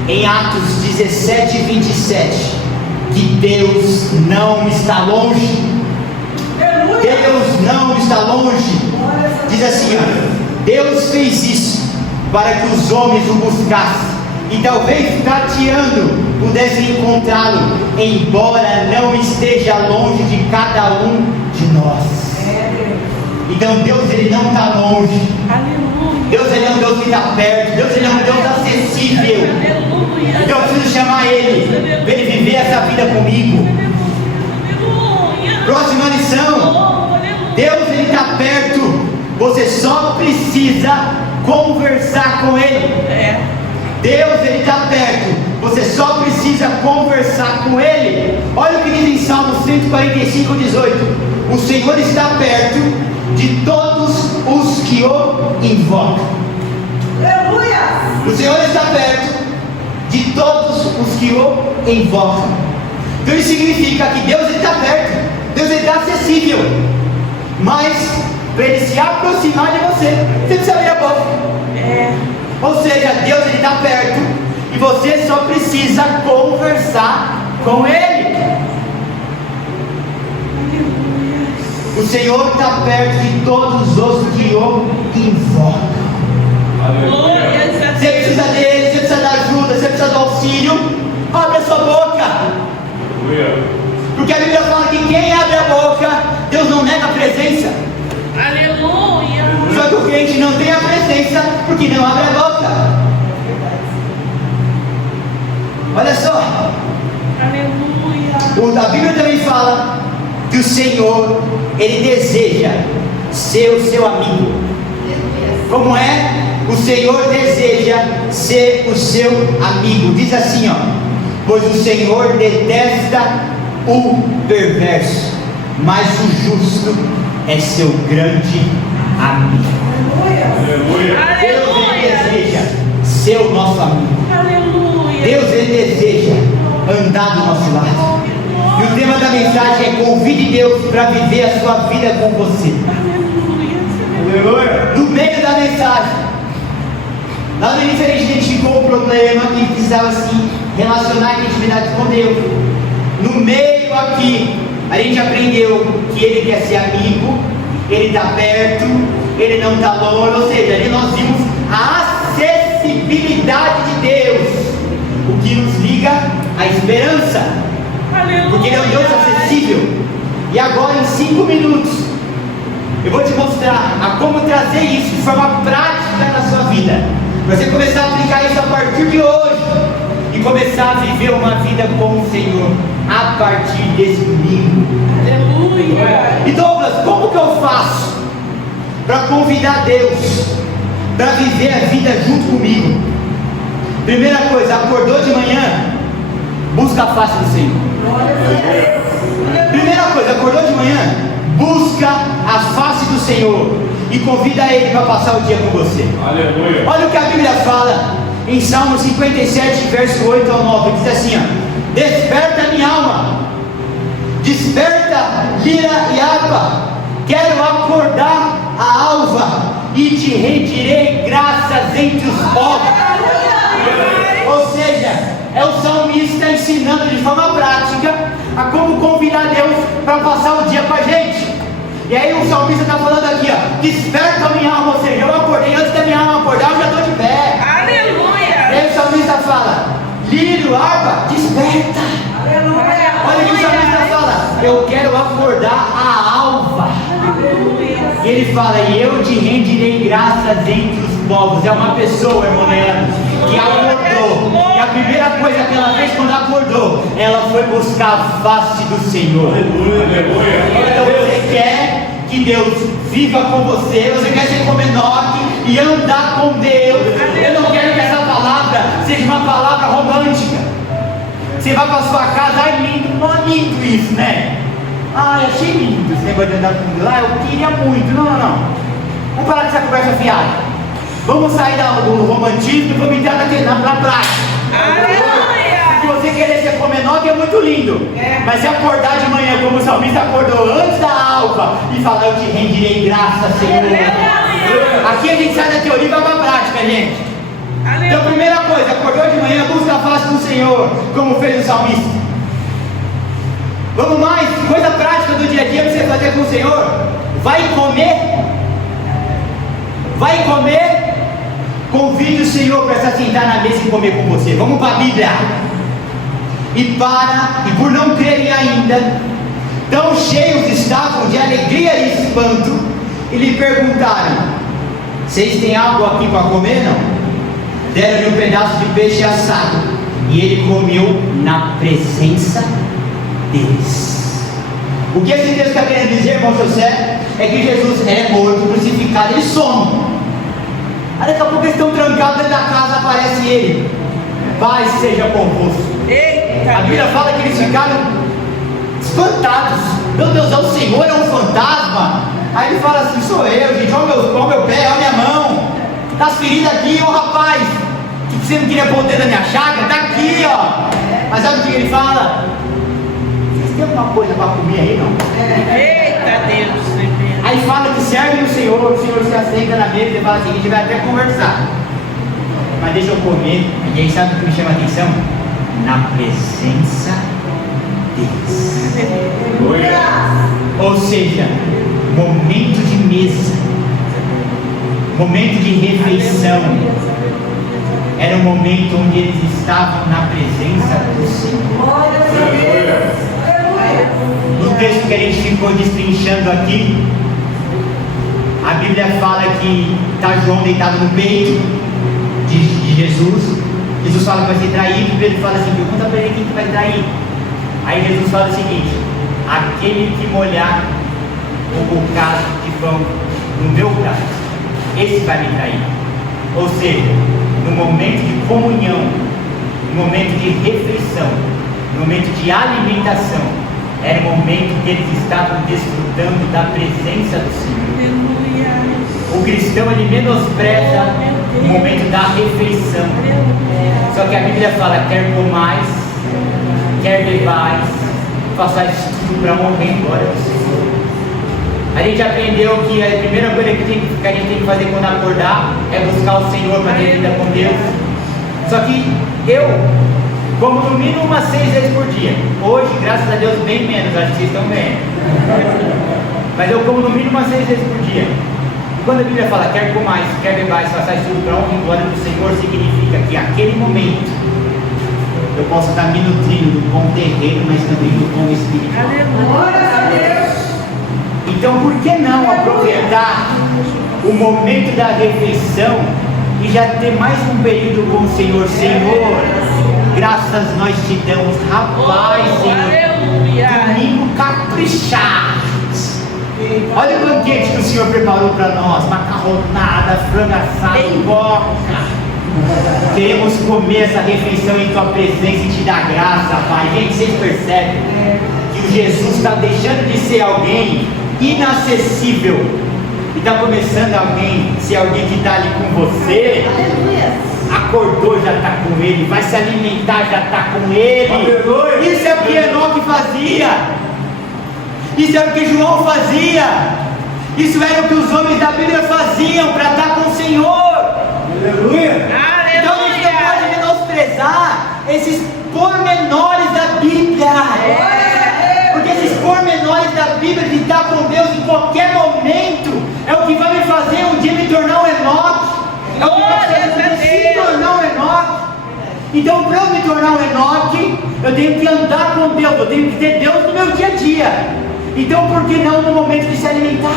em Atos 17, 27, que Deus não está longe. Deus não está longe. Diz assim, ó, Deus fez isso para que os homens o buscassem e talvez tateando pudessem encontrá-lo, embora não esteja longe de cada um de nós. Então Deus, ele não está longe. Aleluia. Deus, ele é um Deus que está perto. Deus, ele é um Deus acessível. Aleluia. Então eu preciso chamar ele para ele viver essa vida comigo. Aleluia. Próxima lição. Deus, ele está perto. Você só precisa conversar com ele. Deus, ele está perto. Você só precisa conversar com ele. Olha o que diz em Salmo 145, 18. O Senhor está perto de todos os que o invocam. Aleluia. O Senhor está perto de todos os que o invocam. Então isso significa que Deus está perto. Deus está acessível. Mas para ele se aproximar de você, você precisa abrir a boca. Ou seja, Deus está perto e você só precisa conversar com ele. O Senhor está perto de todos os que o invocam. Glórias a Você precisa dele, você precisa da ajuda, você precisa do auxílio. Abre a sua boca. Porque a Bíblia fala que quem abre a boca, Deus não nega a presença. Aleluia. Só que o crente não tem a presença porque não abre a boca. Olha só. Aleluia. A Bíblia também fala que o Senhor, ele deseja ser o seu amigo. Como é? O Senhor deseja ser o seu amigo. Diz assim, ó: pois o Senhor detesta o perverso, mas o justo é seu grande amigo. Deus, ele deseja ser o nosso amigo. Aleluia. Deus, ele deseja andar do nosso lado. E o tema da mensagem é: convide Deus para viver a sua vida com você. Aleluia. No meio da mensagem, lá no início a gente identificou um problema que precisava se relacionar em intimidade com Deus. No meio aqui, a gente aprendeu que ele quer ser amigo, ele está perto, ele não está longe. Ou seja, ali nós vimos a acessibilidade de Deus, o que nos liga à esperança. Porque ele é um Deus acessível. E agora, em 5 minutos, eu vou te mostrar a como trazer isso de forma prática na sua vida. Você começar a aplicar isso a partir de hoje e começar a viver uma vida com o Senhor a partir desse domingo. Aleluia. E Douglas, como que eu faço para convidar Deus para viver a vida junto comigo? Primeira coisa, acordou de manhã, busca a face do Senhor. Primeira coisa, acordou de manhã, busca a face do Senhor. e convida ele para passar o dia com você. Aleluia. Olha o que a Bíblia fala em Salmo 57, verso 8 ao 9. Diz assim, ó: desperta minha alma, desperta lira e harpa, quero acordar a alva e te rendirei graças entre os povos. Ou seja, é o salmista ensinando de forma prática a como convidar Deus para passar o dia com a gente. E aí o salmista está falando aqui, ó: desperta a minha alma. Ou seja, eu acordei, antes da minha alma acordar, eu já estou de pé. Aleluia. E aí o salmista fala: lírio, harpa, desperta. Aleluia. Olha o que o salmista fala: eu quero acordar a alva. E ele fala: e eu te rendirei graças entre os povos. É uma pessoa, irmão Leandro, que acordou, e a primeira coisa que ela fez quando acordou, ela foi buscar a face do Senhor. Então você quer que Deus viva com você, você quer ser como Enoque e andar com Deus. Eu não quero que essa palavra seja uma palavra romântica. Você vai para sua casa: ai, lindo, não é lindo isso, né? Ai, achei lindo esse negócio de andar com Deus. Ah, eu queria muito. Não. Vamos parar com essa conversa fiada. Vamos sair do romantismo e vamos entrar na prática. Se você querer ser como Enoque, é muito lindo. Mas se acordar de manhã como o salmista acordou antes da alva e falar: eu te rendirei graças, Senhor. Aqui a gente sai da teoria e vai para a prática, gente. Então, primeira coisa, acordou de manhã, busca a face do Senhor, como fez o salmista. Vamos mais, coisa prática do dia a dia para você fazer com o Senhor. Vai comer, convide o Senhor para se sentar na mesa e comer com você. Vamos para a Bíblia. E por não crerem ainda, tão cheios estavam de alegria e espanto, e lhe perguntaram: vocês têm algo aqui para comer? Não. Deram-lhe um pedaço de peixe assado, e ele comeu na presença deles. O que esse texto está querendo dizer, irmão José, é que Jesus é morto, crucificado, ele some. Aí daqui a pouco eles estão trancados dentro da casa, aparece ele: paz seja convosco. A Bíblia fala que eles ficaram espantados. Meu Deus, é o Senhor, é um fantasma. Aí ele fala assim: sou eu, gente, olha o meu pé, olha a minha mão, tá as feridas aqui, ó rapaz, que você não queria pôr o dedo na minha chaga? Tá aqui, ó. Mas sabe o que ele fala? Vocês têm alguma coisa para comer aí, não? Eita Deus. Aí fala que serve o Senhor se aceita na mesa e fala assim: a gente vai até conversar, mas deixa eu comer. E aí sabe o que me chama a atenção? Na presença deles. Ou seja, momento de mesa, momento de refeição, era um momento onde eles estavam na presença do Senhor. No texto que a gente ficou destrinchando aqui, a Bíblia fala que está João deitado no peito de Jesus. Jesus fala que vai ser traído, e Pedro fala assim: pergunta para ele quem que vai trair. Aí Jesus fala o seguinte: aquele que molhar o bocado de pão no meu prato, esse vai me trair. Ou seja, no momento de comunhão, no momento de refeição, no momento de alimentação, era o momento que eles estavam desfrutando da presença do Senhor. O cristão, ele menospreza o momento da refeição. Só que a Bíblia fala: quer comais, quer bebais, façais tudo para honrar e glória do Senhor. A gente aprendeu que a primeira coisa que a gente tem que fazer quando acordar é buscar o Senhor para ter vida com Deus. Só que eu como no mínimo umas 6 vezes por dia. Hoje, graças a Deus, bem menos, acho que vocês estão bem. Mas eu como no mínimo umas 6 vezes por dia. E quando a Bíblia fala: quer comais, quer bebais, façais tudo para honra e glória do Senhor, significa que aquele momento eu posso estar me nutrindo do pão terreno, mas também do pão espiritual. Glória a Deus. Então, por que não aproveitar o momento da refeição e já ter mais um período com o Senhor? Senhor, graças nós te damos, rapaz, Senhor, domingo caprichado. Olha o banquete que o Senhor preparou para nós: macarronada, frango assado, boca. Queremos comer essa refeição em tua presença e te dar graça, Pai. Gente, vocês percebem que o Jesus está deixando de ser alguém inacessível E está começando alguém, se alguém que está ali com você, acordou, já está com ele, vai se alimentar, já está com ele. Aleluia. Isso é o que Enoque fazia, isso era o que João fazia, isso era o que os homens da Bíblia faziam para estar com o Senhor. Aleluia. Então a gente não pode menosprezar esses pormenores da Bíblia, porque esses pormenores da Bíblia de estar com Deus em qualquer momento é o que vai me fazer um dia me tornar um Enoque, é o que vai fazer me tornar um Enoque. Então, para eu me tornar um Enoque, eu tenho que andar com Deus, eu tenho que ter Deus no meu dia a dia. Então, por que não no momento de se alimentar?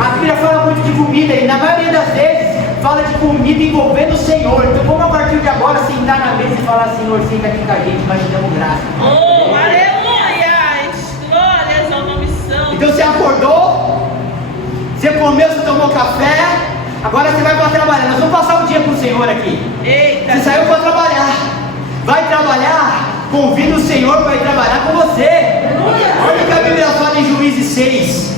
A Bíblia fala muito de comida, e na maioria das vezes fala de comida envolvendo o Senhor. Então, vamos a partir de agora sentar na mesa e falar: Senhor, senta aqui com a gente, nós te damos graça. Oh, aleluia! Glórias ao nome santo. Então, você acordou, você comeu, você tomou café, agora você vai para trabalhar. Nós vamos passar o dia com o Senhor aqui. Eita! Você saiu para trabalhar, vai trabalhar, convida o Senhor para ir trabalhar com você. Olha o que a Bíblia fala em Juízes 6.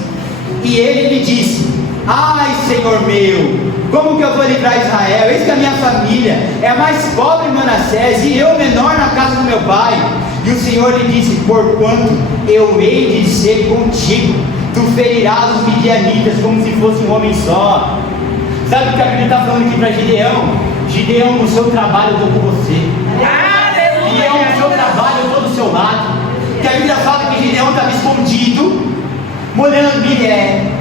E ele lhe disse: ai, Senhor meu, como que eu vou livrar Israel? Eis que a minha família é a mais pobre em Manassés, e eu menor na casa do meu pai. E o Senhor lhe disse: porquanto eu hei de ser contigo, tu ferirás os midianitas como se fosse um homem só. Sabe o que a Bíblia está falando aqui para Gideão? Gideão, no seu trabalho eu estou com você. Gideão, no seu trabalho eu estou do seu lado. Que a Bíblia fala que Gideão estava escondido, molhando milho,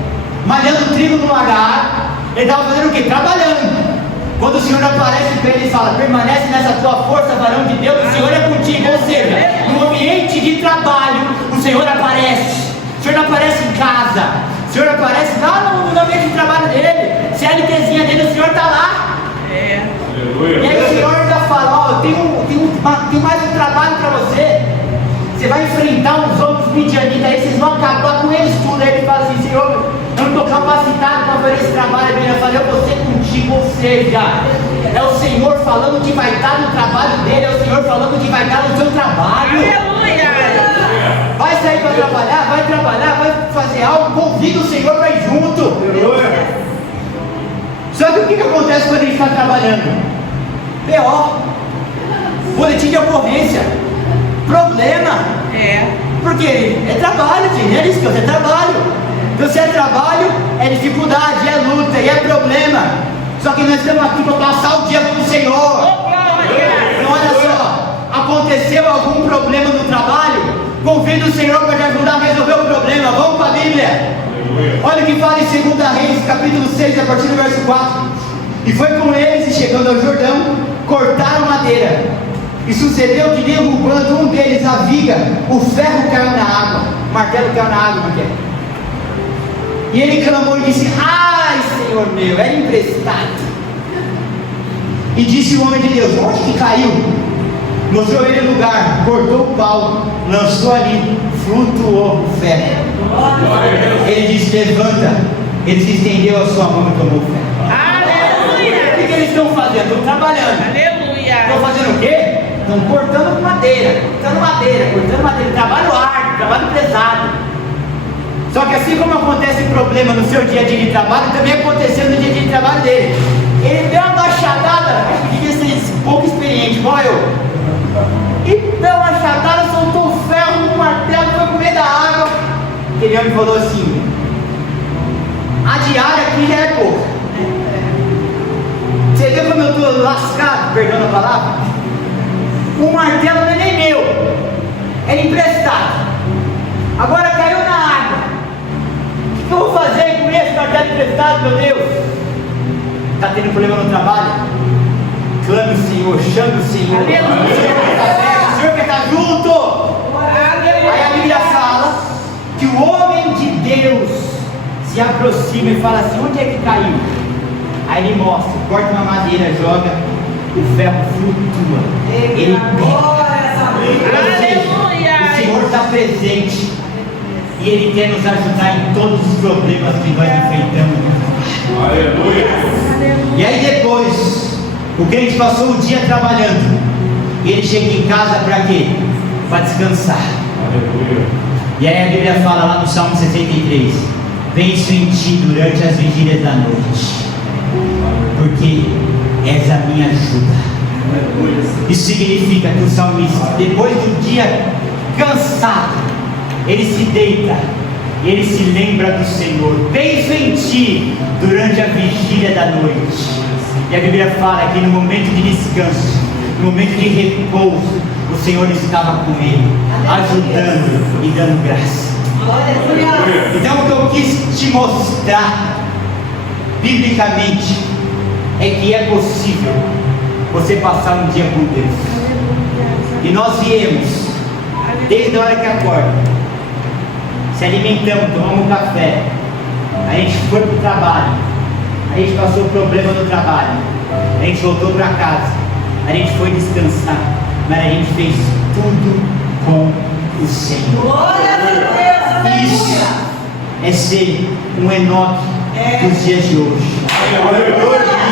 malhando trigo no lagar. Ele estava fazendo o quê? Trabalhando. Quando o Senhor aparece para ele e fala: permanece nessa tua força, varão de Deus, o Senhor é contigo. Ou seja, no ambiente de trabalho, o Senhor aparece. O Senhor não aparece em casa, o Senhor aparece lá no ambiente de trabalho dele. CLTzinha dele, o Senhor está lá. E aí o Senhor já fala: ó, tem mais um trabalho para você. Você vai enfrentar uns outros midianitas aí, vocês vão acabar com eles tudo. Aí ele fala assim: Senhor, eu não estou capacitado para fazer esse trabalho. Ele fala: eu vou ser contigo. Ou seja, é o Senhor falando que vai estar no trabalho dele, é o Senhor falando que vai estar no seu trabalho. Aleluia! Vai sair para trabalhar, vai fazer algo, convida o Senhor para ir junto. Só que o que acontece quando a gente está trabalhando? B.O., boletim de ocorrência, problema. Porque é trabalho, gente, é isso que é trabalho. Então, se é trabalho, é dificuldade, é luta e é problema. Só que nós estamos aqui para passar o dia com o Senhor. Então, olha só, aconteceu algum problema no trabalho? Convida o Senhor para te ajudar a resolver o problema. Vamos para a Bíblia. Olha o que fala em 2 Reis, capítulo 6, a partir do verso 4. E foi com eles, e chegando ao Jordão, cortaram madeira. E sucedeu que, derrubando um deles a viga, o ferro caiu na água. O martelo caiu na água, martelo. E ele clamou e disse: ai, Senhor meu, era emprestado. E disse o homem de Deus: onde que caiu? Mostrou ele o lugar, cortou o pau, lançou ali, flutuou o ferro. Ele disse: levanta. Ele se estendeu a sua mão e tomou o ferro. Aleluia! O que eles estão fazendo? Estão trabalhando. Aleluia! Estão fazendo o quê? Estão cortando madeira, trabalho árduo, trabalho pesado. Só que assim como acontece problema no seu dia a dia de trabalho, também aconteceu no dia a dia de trabalho dele. Ele deu uma machadada, acho que devia ser pouco experiente, igual eu. E deu uma machadada, soltou o ferro no martelo, foi comer da água. Aquele homem falou assim: a diária aqui já é pouca. Você vê como eu estou lascado, perdão a palavra? O martelo não é nem meu, é emprestado. Agora caiu na água. O que eu vou fazer com esse martelo emprestado, meu Deus? Está tendo problema no trabalho? Clame o Senhor, chame o Senhor. O Senhor que está junto. Aí a Bíblia fala que o homem de Deus se aproxima e fala assim: onde é que caiu? Aí ele mostra, corta uma madeira, joga, o ferro flutua. Ele o Senhor está presente e Ele quer nos ajudar em todos os problemas que nós enfrentamos. Aleluia! E aí depois, o crente passou o dia trabalhando e ele chega em casa para quê? Para descansar. Aleluia! E aí a Bíblia fala lá no Salmo 63: Penso em ti durante as vigílias da noite, porque és a minha ajuda. Isso significa que o salmista, depois do dia cansado, ele se deita, ele se lembra do Senhor. Penso em ti durante a vigília da noite. E a Bíblia fala que no momento de descanso, no momento de repouso, o Senhor estava com ele, ajudando e dando graça. Então o que eu quis te mostrar biblicamente é que é possível você passar um dia com Deus. E nós viemos desde a hora que acorda, se alimentamos, tomamos café, a gente foi para o trabalho, a gente passou problema no trabalho, a gente voltou para casa, a gente foi descansar, mas a gente fez tudo com o Senhor. Glória a Deus. Isso é ser um Enoque dos dias de hoje.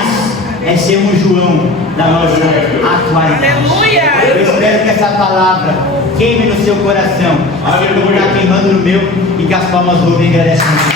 Isso é ser um João da nossa atualidade. Aleluia. Eu espero que essa palavra queime no seu coração, assim como está queimando no meu, e que as palmas louvem e agradecem.